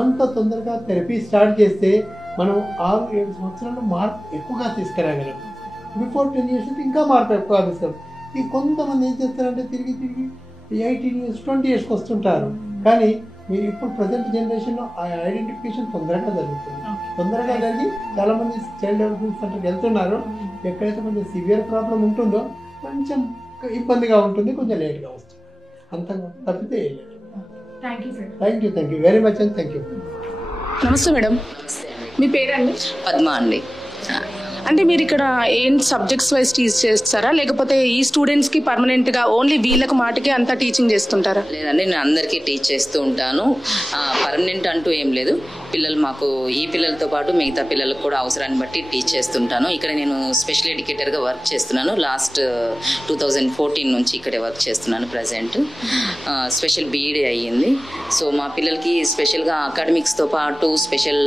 అంత తొందరగా థెరపీ స్టార్ట్ చేస్తే మనం 6-7 సంవత్సరాలు మార్పు ఎక్కువగా తీసుకురాగలం. బిఫోర్ 10 years అయితే ఇంకా మార్పు ప్రారంభిస్తారు. ఈ కొంతమంది ఏం చేస్తారంటే తిరిగి 18 years 20 yearsకి వస్తుంటారు. కానీ మీరు ఇప్పుడు ప్రజెంట్ జనరేషన్లో ఆ ఐడెంటిఫికేషన్ తొందరగా జరుగుతుంది. తొందరగా జరిగి చాలా మంది చైల్డ్ డెవలప్మెంట్ సెంటర్కి వెళ్తున్నారు. ఎక్కడైతే కొంచెం సివియర్ ప్రాబ్లం ఉంటుందో కొంచెం ఇబ్బందిగా ఉంటుంది, కొంచెం లేట్గా వస్తుంది. అంత తప్పితే thank you very much and thank you. నమస్తే మేడం, మీ పేరండి? పద్మ అండి. అంటే మీరు ఇక్కడ ఏం సబ్జెక్ట్స్ వైజ్ టీచ్ చేస్తారా, లేకపోతే ఈ స్టూడెంట్స్ కి పర్మనెంట్ గా ఓన్లీ వీళ్ళకి మాటకి అంతా టీచింగ్ చేస్తుంటారా? లేదండి, నేను అందరికీ టీచ్ చేస్తూ ఉంటాను. పర్మనెంట్ అంటూ ఏం లేదు. పిల్లలు మాకు ఈ పిల్లలతో పాటు మిగతా పిల్లలకు కూడా అవసరాన్ని బట్టి టీచ్ చేస్తుంటాను. ఇక్కడ నేను స్పెషల్ ఎడ్యుకేటర్గా వర్క్ చేస్తున్నాను. లాస్ట్ 2014 నుంచి ఇక్కడే వర్క్ చేస్తున్నాను. ప్రజెంట్ స్పెషల్ బీఈడీ అయ్యింది. సో మా పిల్లలకి స్పెషల్గా అకాడమిక్స్తో పాటు స్పెషల్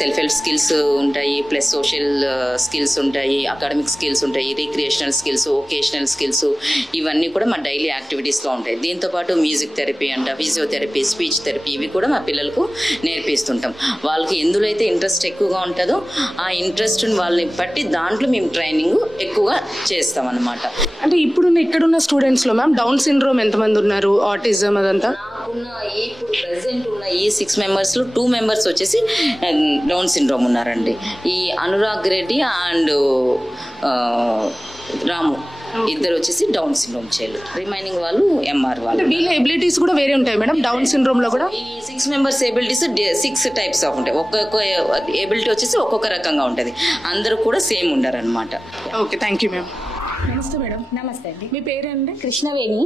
సెల్ఫ్ హెల్ప్ స్కిల్స్ ఉంటాయి, ప్లస్ సోషల్ స్కిల్స్ ఉంటాయి, అకాడమిక్ స్కిల్స్ ఉంటాయి, రిక్రియేషనల్ స్కిల్స్, వొకేషనల్ స్కిల్స్, ఇవన్నీ కూడా మా డైలీ యాక్టివిటీస్లో ఉంటాయి. దీంతోపాటు మ్యూజిక్ థెరపీ అంట, ఫిజియోథెరపీ, స్పీచ్ థెరపీ, ఇవి కూడా మా పిల్లలకు నేర్పిస్తుంటాం. వాళ్ళకి ఎందులో అయితే ఇంట్రెస్ట్ ఎక్కువగా ఉంటుందో ఆ ఇంట్రెస్ట్ వాళ్ళని బట్టి దాంట్లో మేము ట్రైనింగ్ ఎక్కువగా చేస్తాం అన్నమాట. అంటే ఇక్కడున్న స్టూడెంట్స్ లో మ్యామ్ డౌన్ సిండ్రోమ్ ఎంతమంది ఉన్నారు, ఆటిజం అదంతా? ఇప్పుడు ప్రెసెంట్ ఉన్న ఈ 6 members లో 2 members వచ్చేసి డౌన్ సిండ్రోమ్ ఉన్నారండి. ఈ అనురాగ్ రెడ్డి అండ్ రాము ఇద్దరు వచ్చేసి డౌన్ సిండ్రోమ్ చైల్డ్, రిమైనింగ్ వాళ్ళు ఎంఆర్ వాళ్ళు. వీళ్ళ ఎబిలిటీస్ కూడా వేరే ఉంటాయి మేడం డౌన్ సిండ్రోమ్ లో కూడా? ఈ 6 members ఎబిలిటీస్ 6 types ఆఫ్ ఉంటాయి. ఒక్కొక్క ఎబిలిటీ వచ్చేసి ఒక్కొక్క రకంగా ఉంటుంది. అందరూ కూడా సేమ్ ఉండరు అనమాట. Okay, thank you ma'am. నమస్తే మేడం. నమస్తే అండి. మీ పేరేంటి? కృష్ణవేణి.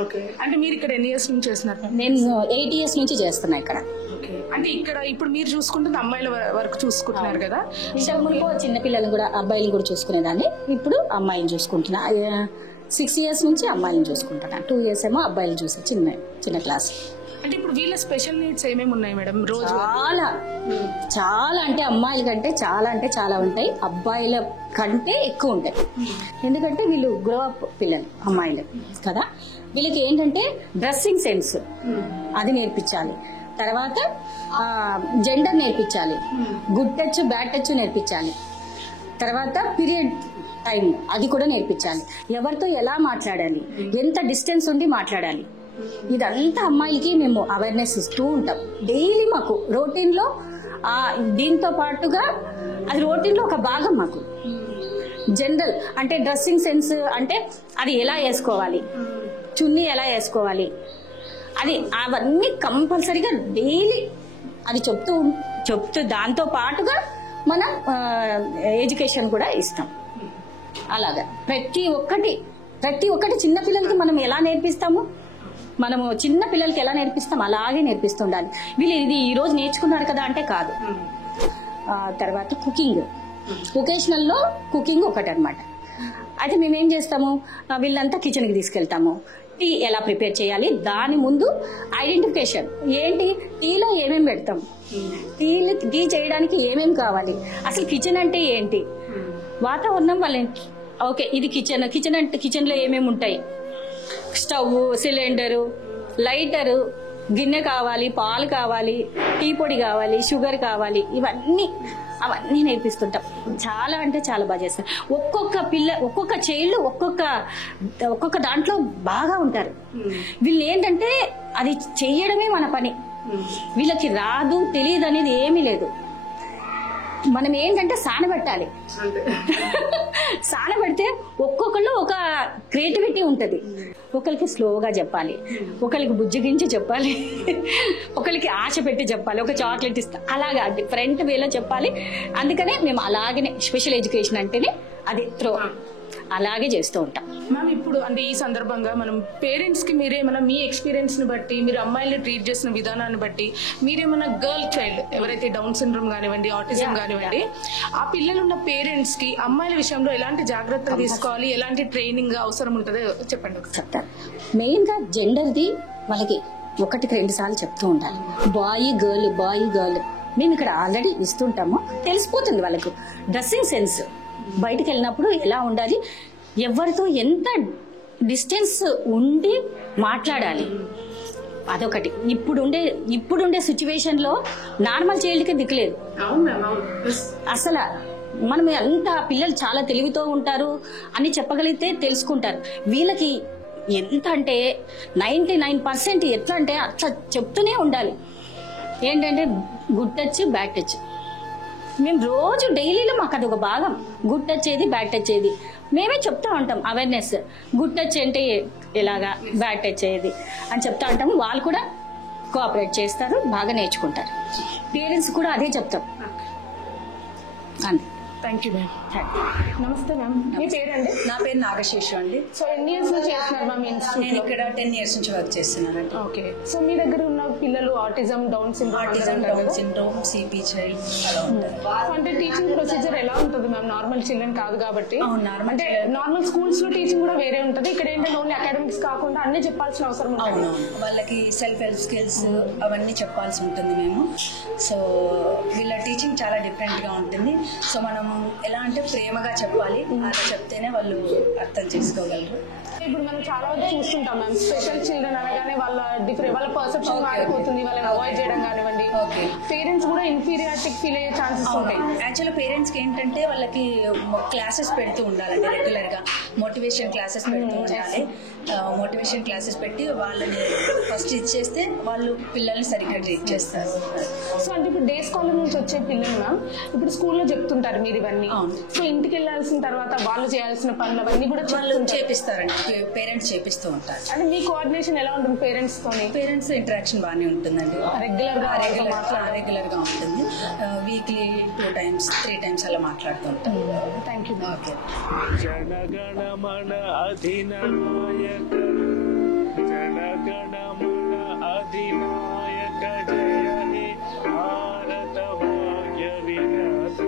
ఓకే, అంటే మీరు ఇక్కడ ఎన్ని ఇయర్స్ నుంచి చేస్తున్నారు? నేను 8 years నుంచి చేస్తున్నా ఇక్కడ. అంటే ఇక్కడ ఇప్పుడు మీరు చూసుకుంటుంది అమ్మాయిల వరకు చూసుకుంటున్నారు కదా? ఇంతకు ముందు చిన్న పిల్లలు కూడా అబ్బాయిలు కూడా చూసుకునేదాన్ని, ఇప్పుడు అమ్మాయిని చూసుకుంటున్నా. 6 years నుంచి అమ్మాయిని చూసుకుంటున్నా. 2 years ఏమో అబ్బాయిలు చూసా, చిన్న క్లాస్. అంటే ఇప్పుడు వీళ్ళ స్పెషల్ నీడ్స్ ఏమేమి ఉన్నాయి మేడం? రోజు చాలా అంటే అమ్మాయిల కంటే చాలా ఉంటాయి, అబ్బాయిల కంటే ఎక్కువ ఉంటాయి. ఎందుకంటే వీళ్ళు గ్రో అప్ పిల్లలు అమ్మాయిలు కదా. వీళ్ళకి ఏంటంటే డ్రెస్సింగ్ సెన్స్ అది నేర్పించాలి, తర్వాత జెండర్ నేర్పించాలి, గుడ్ టచ్ బ్యాడ్ టచ్ నేర్పించాలి, తర్వాత పీరియడ్ టైం అది కూడా నేర్పించాలి, ఎవరితో ఎలా మాట్లాడాలి, ఎంత డిస్టెన్స్ ఉండి మాట్లాడాలి, ఇదంతా అమ్మాయిలకి మేము అవేర్నెస్ ఇస్తూ ఉంటాం డైలీ. మాకు రొటీన్ లో దీంతో పాటుగా అది రొటీన్ లో ఒక భాగం మాకు. జనరల్ అంటే డ్రెస్సింగ్ సెన్స్ అంటే అది ఎలా వేసుకోవాలి, చున్నీ ఎలా వేసుకోవాలి, అది అవన్నీ కంపల్సరీగా డైలీ అది చెప్తూ దాంతో పాటుగా మనం ఎడ్యుకేషన్ కూడా ఇస్తాం. అలాగా ప్రతి ఒక్కటి చిన్న పిల్లలకి మనం ఎలా నేర్పిస్తాము, మనము చిన్న పిల్లలకి ఎలా నేర్పిస్తాం అలాగే నేర్పిస్తుండాలి. వీళ్ళు ఇది ఈ రోజు నేర్చుకున్నారు కదా అంటే కాదు. తర్వాత వొకేషనల్లో కుకింగ్ ఒకటి అనమాట. అయితే మేమేం చేస్తాము, వీళ్ళంతా కిచెన్కి తీసుకెళ్తాము. టీ ఎలా ప్రిపేర్ చేయాలి, దాని ముందు ఐడెంటిఫికేషన్ ఏంటి, టీలో ఏమేమి పెడతాం, టీ చేయడానికి ఏమేమి కావాలి, అసలు కిచెన్ అంటే ఏంటి, వాతావరణం వాళ్ళ ఓకే ఇది కిచెన్ అంటే కిచెన్లో ఏమేమి ఉంటాయి, స్టవ్, సిలిండరు, లైటరు, గిన్నె కావాలి, పాలు కావాలి, టీ పొడి కావాలి, షుగర్ కావాలి, అవన్నీ నేర్పిస్తుంటాం. చాలా అంటే చాలా బాగా చేస్తారు. ఒక్కొక్క చైల్డ్ ఒక్కొక్క దాంట్లో బాగా ఉంటారు. వీళ్ళు ఏంటంటే అది చెయ్యడమే మన పని. వీళ్ళకి రాదు తెలియదు అనేది ఏమీ లేదు. మనం ఏంటంటే సానబెట్టాలి. సానబెడితే ఒక్కొక్కళ్ళు ఒక క్రియేటివిటీ ఉంటుంది. ఒకరికి స్లోగా చెప్పాలి, ఒకరికి బుజ్జగించి చెప్పాలి, ఒకరికి ఆశ పెట్టి చెప్పాలి, ఒక చాక్లెట్ ఇస్తా, అలాగా డిఫరెంట్ వేలో చెప్పాలి. అందుకనే మేము అలాగనే స్పెషల్ ఎడ్యుకేషన్ అంటేనే అది అలాగే చేస్తూ ఉంటాం. మ్యామ్ ఇప్పుడు అంటే ఈ సందర్భంగా మనం పేరెంట్స్ కి మీరేమన్నా మీ ఎక్స్పీరియన్స్ ని బట్టి, మీరు అమ్మాయిల్ని ట్రీట్ చేసిన విధానాన్ని బట్టి, మీరేమన్నా గర్ల్ చైల్డ్ ఎవరైతే డౌన్ సిండ్రోమ్ కానివ్వండి, ఆటిజం కానివ్వండి, ఆ పిల్లలు ఉన్న పేరెంట్స్ కి అమ్మాయిల విషయంలో ఎలాంటి జాగ్రత్తలు తీసుకోవాలి, ఎలాంటి ట్రైనింగ్ అవసరం ఉంటుందో చెప్పండి. చెప్తాను. మెయిన్ గా జెండర్ది వాళ్ళకి 1-2 సార్లు చెప్తూ ఉండాలి. బాయ్ గర్ల్ మేము ఇక్కడ ఆల్రెడీ ఇస్తుంటాము, తెలిసిపోతుంది వాళ్ళకు. డ్రెస్సింగ్ సెన్స్, బయటకు వెళ్ళినప్పుడు ఎలా ఉండాలి, ఎవరితో ఎంత డిస్టెన్స్ ఉండి మాట్లాడాలి, అదొకటి. ఇప్పుడుండే సిచ్యువేషన్ లో నార్మల్ చైల్డ్ కి దిక్కులేదు అసలు. మనం అంత పిల్లలు చాలా తెలివితో ఉంటారు అని చెప్పగలిగితే తెలుసుకుంటారు. వీళ్ళకి ఎంత అంటే 99% ఎట్లా అంటే అట్లా చెప్తూనే ఉండాలి. ఏంటంటే గుడ్ టచ్ బ్యాడ్ టచ్. మేము రోజు డైలీలో మాకు అది ఒక భాగం. గుడ్ టచ్ ఏది బ్యాడ్ టచ్ ఏది మేమే చెప్తా ఉంటాం. అవేర్నెస్ గుడ్ టచ్ అంటే ఎలాగా, బ్యాడ్ టచ్ ఏది అని చెప్తా ఉంటాము. వాళ్ళు కూడా కోఆపరేట్ చేస్తారు, బాగా నేర్చుకుంటారు. పేరెంట్స్ కూడా అదే చెప్తాం. అంతే. Thank you ma'am. నమస్తే మ్యామ్, మీ పేరండి? నా పేరు నాగశేషు అండి. సో ఎన్ని ఇయర్స్ నుంచి చేస్తున్నారు మ్యామ్ ఇన్స్టిట్యూట్? నేను ఇక్కడ 10 years నుంచి వర్క్ చేస్తున్నానండి. ఓకే. సో మీ దగ్గర ఉన్న పిల్లలు autism, down syndrome, down syndrome, CP child అలా ఉంటారు. అంటే టీచింగ్ ప్రొసీజర్ ఎలా ఉంటుంది మ్యామ్? నార్మల్ చిల్డ్రన్ కాదు కాబట్టి, నార్మల్ అంటే నార్మల్ స్కూల్స్ లో టీచింగ్ కూడా వేరే ఉంటుంది. ఇక్కడ ఏంటంటే ఓన్లీ అకాడమిక్స్ కాకుండా అన్ని చెప్పాల్సిన అవసరం ఉంటుంది. అవునవును, వాళ్ళకి సెల్ఫ్ హెల్ప్ స్కిల్స్ అవన్నీ చెప్పాల్సి ఉంటుంది మేము. సో వీళ్ళ టీచింగ్ చాలా డిఫరెంట్ గా ఉంటుంది. సో మనం ఎలా అంటే ప్రేమగా చెప్పాలి, అలా చెప్తేనే వాళ్ళు అర్థం చేసుకోగలరు. ఇప్పుడు మనం చాలా వరకు చూస్తుంటాం మ్యామ్, స్పెషల్ చిల్డ్రన్ అనగానే వాళ్ళ పర్సెప్షన్ మారిపోతుంది, వాళ్ళని అవాయిడ్ చేయడం కానివ్వండి. పేరెంట్స్ కూడా ఇన్ఫీరియారిటీ ఫీల్ అయ్యే ఛాన్సెస్ ఉంటాయి. యాక్చువల్గా పేరెంట్స్ కి ఏంటంటే వాళ్ళకి క్లాసెస్ పెడుతూ ఉండాలండి, రెగ్యులర్ గా మోటివేషన్ క్లాసెస్ పెడుతూ ఉండాలి. మోటివేషన్ క్లాసెస్ పెట్టి వాళ్ళని ఫస్ట్ ఇచ్చేస్తే వాళ్ళు పిల్లల్ని సరిగ్గా ట్రీట్ చేస్తారు. సో అంటే ఇప్పుడు డే స్కాలర్ నుంచి వచ్చే పిల్లలు మ్యామ్ ఇప్పుడు స్కూల్లో చెప్తుంటారు మీరు ఇవన్నీ. సో ఇంటికి వెళ్ళాల్సిన తర్వాత వాళ్ళు చేయాల్సిన పనులు అవన్నీ కూడా వాళ్ళు చేపిస్తారండి, పేరెంట్స్ చేపిస్తూ ఉంటారు. అంటే మీ కోఆర్డినేషన్ ఎలా ఉంటుంది పేరెంట్స్ తోని? పేరెంట్స్ ఇంటరాక్షన్ బాగానే ఉంటుందండి, రెగ్యులర్ గా ఉంటుంది. వీక్లీ 2 times 3 times అలా మాట్లాడుతూ ఉంటాం. Thank you. ఓకే. జనగణమన అధినాయక జనగణమన అధినాయక జయ హే భారత భాగ్య విధాత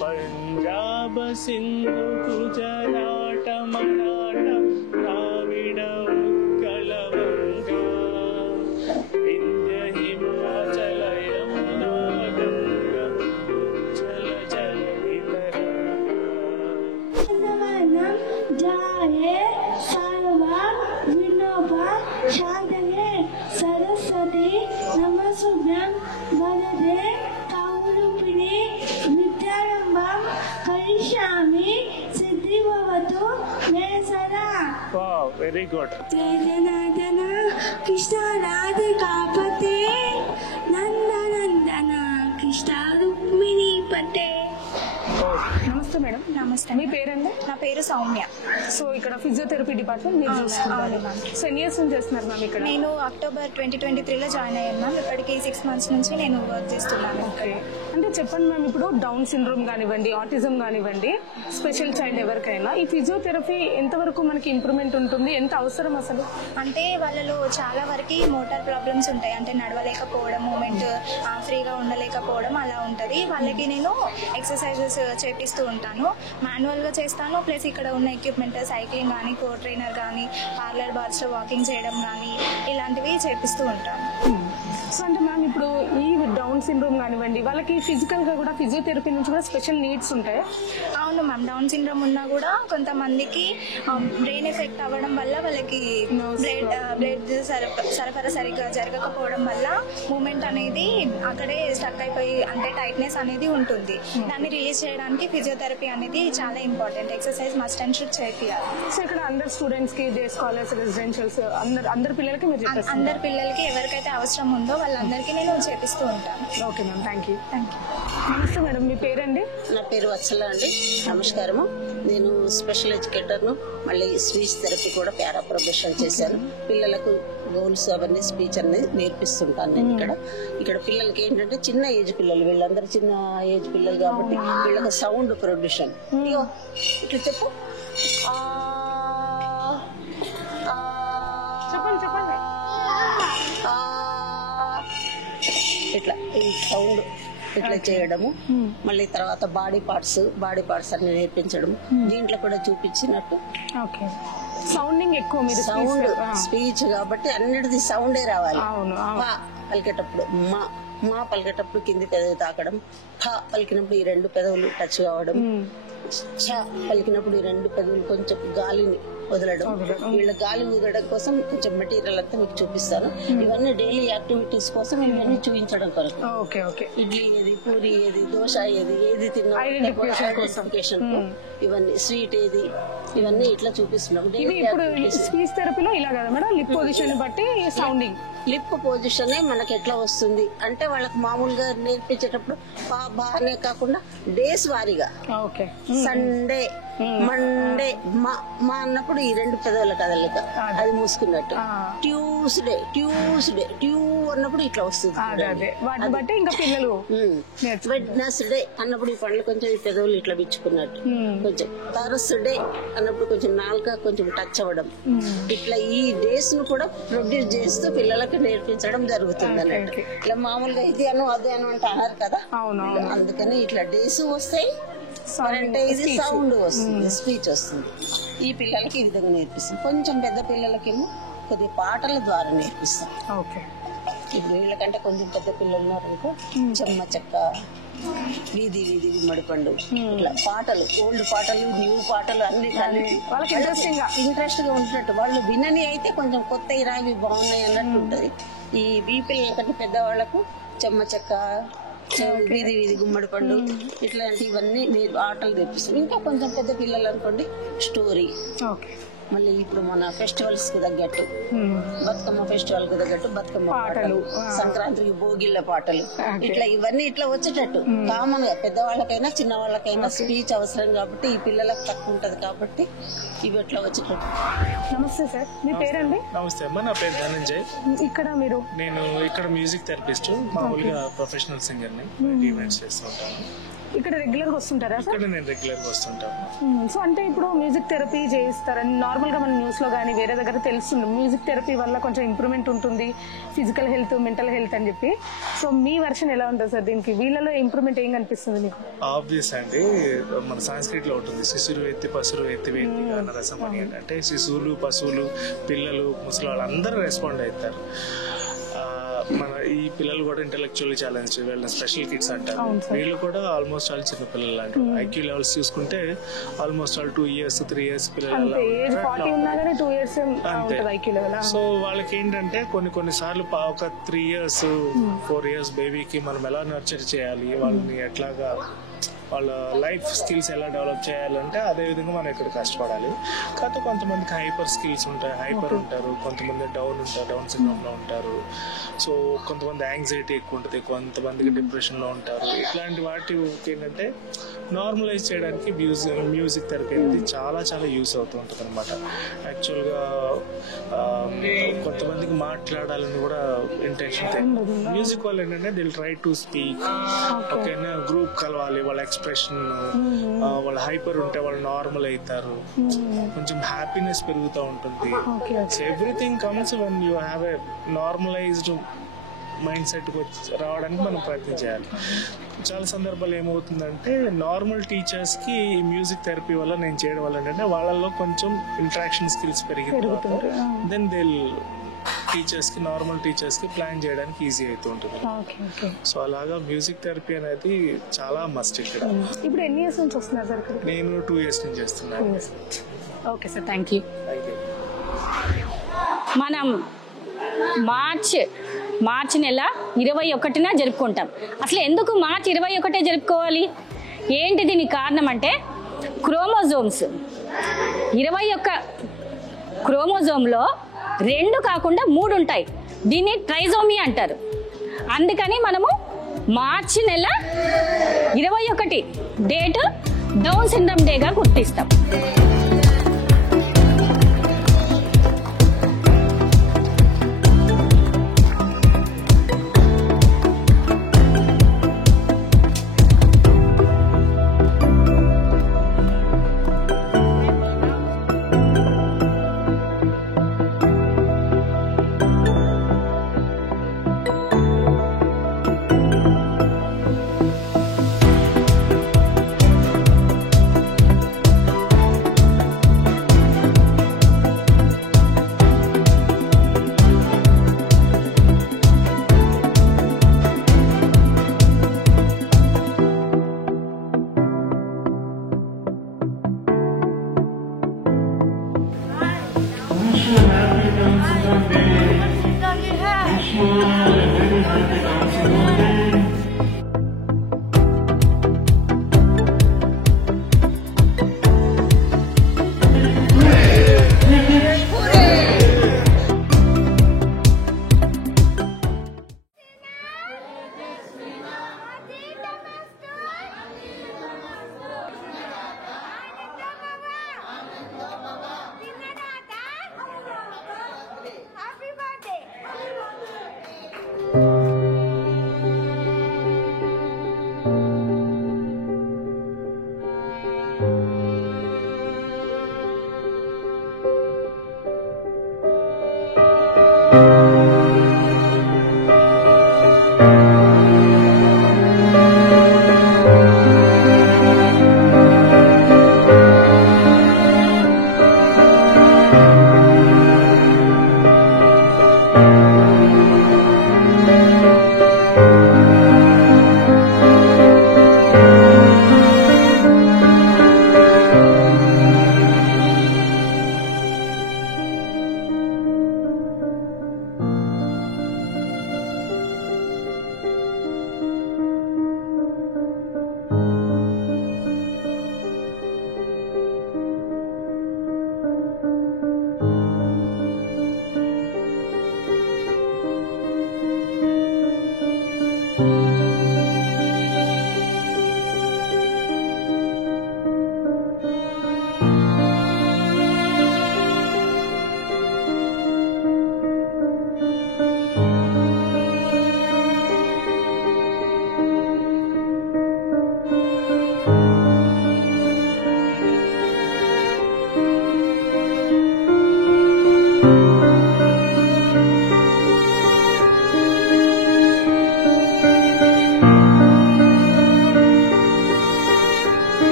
పంజాబ సింధు గుజరాట మరాఠ ద్రావిడ ఉత్కళ వంగా వింధ్య హిమాచల యమునా గంగా ఉజ్జల జల వితరణ जाए सर्वा विनोबा शांतये सरस्वती नमस्भ्यं वरदे कौरुपिणी विद्यारंभं करिष्यामि सिद्धिर्भवतु मे सदा. Wow, very good. Janardan Krishna राधिकापते Nandanandan Krishna Rukmini पते. నమస్తే మేడం. నమస్తే. మీ పేరండి? నా పేరు సౌమ్య. సో ఇక్కడ ఫిజియోథెరపీ డిపార్ట్మెంట్ మీరు చూస్తున్నారు. సో ఎన్ని ఇయర్స్ నుంచి చేస్తున్నారు మ్యామ్ ఇక్కడ? నేను అక్టోబర్ 2023లో జాయిన్ అయ్యాను మ్యామ్. ఇప్పటికి 6 months నుంచి నేను వర్క్ చేస్తున్నాను. ఓకే. అంటే చెప్పండి మ్యామ్, ఇప్పుడు డౌన్ సిండ్రోమ్ కానివ్వండి, ఆటిజం కానివ్వండి, స్పెషల్ చైల్డ్ ఎవరికైనా ఈ ఫిజియోథెరపీ ఎంతవరకు మనకి ఇంప్రూవ్మెంట్ ఉంటుంది, ఎంత అవసరం అసలు? అంటే వాళ్ళలో చాలా వరకు మోటార్ ప్రాబ్లమ్స్ ఉంటాయి, అంటే నడవలేకపోవడం, మూమెంట్ ఫ్రీగా ఉండలేకపోవడం అలా ఉంటుంది. వాళ్ళకి నేను ఎక్సర్సైజెస్ చేపిస్తూ ఉంటాను, మాన్యువల్గా చేస్తాను. ప్లస్ ఇక్కడ ఉన్న ఎక్విప్మెంట్ సైక్లింగ్ కానీ, కో ట్రైనర్ కానీ, పార్లర్ బార్స్లో వాకింగ్ చేయడం కానీ ఇలాంటివి చేపిస్తూ ఉంటాను. సో అంటే మ్యామ్ ఇప్పుడు ఈ డౌన్ సిండ్రోమ్ కానివ్వండి, వాళ్ళకి ఫిజికల్ గా కూడా ఫిజియోథెరపీ నుంచి కూడా స్పెషల్ నీడ్స్ ఉంటాయి. అవును మ్యామ్, డౌన్ సిండ్రోమ్ ఉన్నా కూడా కొంతమందికి బ్రెయిన్ ఎఫెక్ట్ అవ్వడం వల్ల వాళ్ళకి బ్లడ్ సరఫరా సరిగ్గా జరగకపోవడం వల్ల మూమెంట్ అనేది అక్కడే స్టక్ అయిపోయి, అంటే టైట్నెస్ అనేది ఉంటుంది. దాన్ని రిలీజ్ చేయడానికి ఫిజియోథెరపీ అనేది చాలా important. Exercise must and should చేయాలి. సో ఇక్కడ అందరు స్టూడెంట్స్ కి, డే స్కాలర్స్, రెసిడెన్షియల్స్ అందరి పిల్లలకి మీరు చెప్పేస్తారు? అందరి పిల్లలకి ఎవరికైతే అవసరం ఉందో వాళ్ళందరికీ నేను చేపిస్తూ ఉంటాను. Okay ma'am, thank you. నమస్తే మేడం, మీ పేరండి? నా పేరు వత్సల అండి. నమస్కారము. నేను స్పెషల్ ఎడ్యుకేటర్ను, మళ్ళీ స్పీచ్ థెరపీ కూడా పారా ప్రొఫెషన్ చేశాను. పిల్లలకు గోల్స్ అవన్నీ స్పీచ్ అనేది నేర్పిస్తుంటాను నేను ఇక్కడ పిల్లలకి ఏంటంటే చిన్న ఏజ్ పిల్లలు, వీళ్ళందరూ చిన్న ఏజ్ పిల్లలు కాబట్టి వీళ్ళకి సౌండ్ ప్రొడ్యూషన్. ఇట్లా చెప్పు, చెప్పండి. ఇట్లా ఈ సౌండ్ ఇట్లా చేయడము, మళ్ళీ తర్వాత బాడీ పార్ట్స్ అన్ని నేర్పించడం, దీంట్లో కూడా చూపించినట్టు. ఓకే. సౌండింగ్ ఎక్కువ మీరు సౌండ్ స్పీచ్ కాబట్టి అన్నిటిది సౌండే రావాలి. అవును. పలికేటప్పుడు మా మా పలికేటప్పుడు కింది పెదవి తాకడం, ఠ పలికినప్పుడు ఈ 2 పెదవులు టచ్ కావడం, ఛ పలికినప్పుడు ఈ 2 పెదవులు కొంచెం గాలిని వదలడం. వీళ్ళ గాలి వదలడం కోసం కొంచెం మెటీరియల్ అంతా మీకు చూపిస్తాను. ఇవన్నీ డైలీ యాక్టివిటీస్ కోసం ఇవన్నీ చూపించడం కొరకు. ఇడ్లీ ఏది, పూరి ఏది, దోశ ఏది తిన్నా ఐడెంటిఫికేషన్, ఇవన్నీ స్వీట్ ఏది, ఇవన్నీ ఇట్లా చూపిస్తున్నాం. స్పీచ్ థెరపీలో ఇలా కదా మేడం, లిప్ పొజిషన్ బట్టి సౌండింగ్. లిప్ పొజిషన్ మనకి ఎట్లా వస్తుంది అంటే వాళ్ళకి మామూలుగా నేర్పించేటప్పుడు బాగానే కాకుండా డేస్ వారీగా సండే, మండే మా అన్నప్పుడు ఈ 2 పెదవుల కదలిక అది మూసుకున్నట్టు. ట్యూస్డే ట్యూ అన్నప్పుడు ఇట్లా వస్తుంది. వెడ్నెస్డే అన్నప్పుడు ఈ పండ్లు కొంచెం ఈ పెదవులు ఇట్లా బిచ్చుకున్నట్టు. కొంచెం థర్స్డే అన్నప్పుడు కొంచెం నాలుక కొంచెం టచ్ అవ్వడం. ఇట్లా ఈ డేస్ ను కూడా ప్రొడ్యూస్ చేస్తూ పిల్లలకు నేర్పించడం జరుగుతుంది అన్నట్టు. ఇట్లా మామూలుగా ఇది అను అదే అను అంటే అన్నారు కదా, అందుకని ఇట్లా డేస్ వస్తాయి. అంటే ఇది సౌండ్ వస్తుంది, స్పీచ్ వస్తుంది. ఈ పిల్లలకి ఈ విధంగా నేర్పిస్తాం. కొంచెం పెద్ద పిల్లలకేమో కొద్ది పాటల ద్వారా నేర్పిస్తాం. ఇప్పుడు వీళ్ళకంటే కొంచెం పెద్ద పిల్లలు ఉన్నారనుకో, చెమ్మ చెక్క, వీధి గుమ్మడి పండు, ఇట్లా పాటలు, ఓల్డ్ పాటలు, న్యూ పాటలు అన్ని ఇంట్రెస్ట్ గా ఉంటున్నట్టు. వాళ్ళు వినని అయితే కొంచెం కొత్త ఇరావి బాగున్నాయి అన్నట్టు ఉంటది. ఈ పిల్లలకంటే పెద్దవాళ్లకు చెమ్మ చెక్క, వీధి గుమ్మడి పండు ఇట్లాంటివన్నీ ఆటలు తెప్పిస్తాం. ఇంకా కొంచెం పెద్ద పిల్లలు అనుకోండి స్టోరీ. మళ్ళీ ఇప్పుడు మన ఫెస్టివల్స్ కు తగ్గట్టు, బతుకమ్మ ఫెస్టివల్ కు తగ్గట్టు బతుకమ్మ పాటలు, సంక్రాంతికి భోగిళ్ళ పాటలు, ఇట్లా ఇవన్నీ ఇట్లా వచ్చేటట్టు. కామన్ గా పెద్దవాళ్ళకైనా చిన్న వాళ్ళకైనా స్పీచ్ అవసరం కాబట్టి ఈ పిల్లలకు తక్కువ ఉంటది కాబట్టి ఇవి ఎట్లా వచ్చేటట్టు. నమస్తే సార్, మీ పేరండి? నమస్తే అమ్మా, నా పేరు ధనంజయ్. నేను ఇక్కడ మ్యూజిక్ థెరపిస్ట్, మామూలుగా ప్రొఫెషనల్ సింగర్ ని, ఈవెంట్స్ చేస్తూ ఉంటాను. ఇక్కడ రెగ్యులర్ గా వస్తుంటారా? ఇక్కడ నేను రెగ్యులర్ గా వస్తుంటాను. సో అంటే ఇప్పుడు మ్యూజిక్ థెరపీ చేయిస్తారని నార్మల్ గా మన న్యూస్ లో కానీ వేరే దగ్గర తెలుస్తుంది. మ్యూజిక్ థెరపీ వల్ల కొంచెం ఇంప్రూవ్మెంట్ ఉంటుంది, ఫిజికల్ హెల్త్, మెంటల్ హెల్త్ అని చెప్పి. సో మీ వర్షన్ ఎలా ఉంటుంది సార్ దీనికి? వీళ్ళలో ఇంప్రూవ్మెంట్ ఏం కనిపిస్తుంది మీకు? ఆబ్వియస్ అండి, మన సంస్కృత్ లో ఉంటుంది శిశురు ఎత్తి పసురు ఎత్తి వేత్తి అన్న రసం అని. అంటే శిశువులు, పశువులు, పిల్లలు, ముసలి వాళ్ళు అందరూ రెస్పాండ్ అవుతారు. మన ఈ పిల్లలు కూడా ఇంటెలెక్చువల్లీ ఛాలెంజ్, వీళ్ళని స్పెషల్ కిడ్స్ అంటారు. వీళ్ళు కూడా ఆల్మోస్ట్ ఆల్ చిన్న పిల్లలు అంటారు. ఐక్యూ లెవెల్స్ చూసుకుంటే ఆల్మోస్ట్ ఆల్ 2 years 3 years పిల్లలు. సో వాళ్ళకి ఏంటంటే కొన్ని సార్లు ఒక 3 years 4 years బేబీకి మనం ఎలా నర్చర్ చేయాలి, వాళ్ళని ఎట్లాగా వాళ్ళ లైఫ్ స్కిల్స్ ఎలా డెవలప్ చేయాలంటే అదే విధంగా మనం ఇక్కడ కష్టపడాలి. కాకపోతే కొంతమందికి హైపర్ స్కిల్స్ ఉంటాయి, హైపర్ ఉంటారు, కొంతమంది డౌన్ సిండ్రోమ్ లో ఉంటారు. సో కొంతమంది యాంగ్జైటీ ఎక్కువ ఉంటుంది, కొంతమందికి డిప్రెషన్ లో ఉంటారు. ఇట్లాంటి వాటి ఏంటంటే నార్మలైజ్ చేయడానికి మ్యూజిక్ థెరపీ అనేది చాలా యూస్ అవుతూ ఉంటుంది అనమాట. యాక్చువల్గా కొంతమందికి మాట్లాడాలని కూడా ఇంటెన్షన్. మ్యూజిక్ వల్ల ఏంటంటే దిల్ ట్రై టు స్పీక్, ఓకేనా, గ్రూప్ కలవాలి, వాళ్ళ ఎక్స్ప్రెషన్, వాళ్ళ హైపర్ ఉంటే వాళ్ళు నార్మల్ అవుతారు, కొంచెం హ్యాపీనెస్ పెరుగుతూ ఉంటుంది. So everything comes when you have a normalised mind set రావడానికి మనం ప్రయత్నం చేయాలి. చాలా సందర్భాలు ఏమవుతుందంటే నార్మల్ టీచర్స్ కి ఈ మ్యూజిక్ థెరపీ వల్ల నేను చేయడం వల్ల ఏంటంటే వాళ్ళల్లో కొంచెం ఇంటరాక్షన్ స్కిల్స్ పెరిగిపోతారు. దెన్ దే నార్మల్ టీచర్స్ కి ప్లాన్ చేయడానికి ఈజీ అవుతూ ఉంటుంది. సో అలాగా మ్యూజిక్ థెరపీ అనేది చాలా మస్ట్ ఇక్కడ. ఇప్పుడు ఎన్ని ఇయర్స్ నుంచి వస్తున్నారు సార్? నేను 2 years నుంచి చేస్తున్నాను. Okay sir, thank you. మనం మార్చి నెల 21న జరుపుకుంటాం. అసలు ఎందుకు మార్చి 21 జరుపుకోవాలి? ఏంటి దీనికి కారణం అంటే క్రోమోజోమ్స్ 21 క్రోమోజోమ్లో 2 కాకుండా 3 ఉంటాయి. దీన్ని ట్రైజోమీ అంటారు. అందుకని మనము మార్చి నెల 21 డేట్ డౌన్ సిండ్రోమ్ డేగా గుర్తిస్తాం.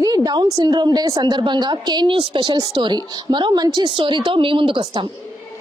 ఇది డౌన్ సిండ్రోమ్ డే సందర్భంగా కే న్యూస్ స్పెషల్ స్టోరీ. మరో మంచి స్టోరీతో మీ ముందుకు వస్తాం.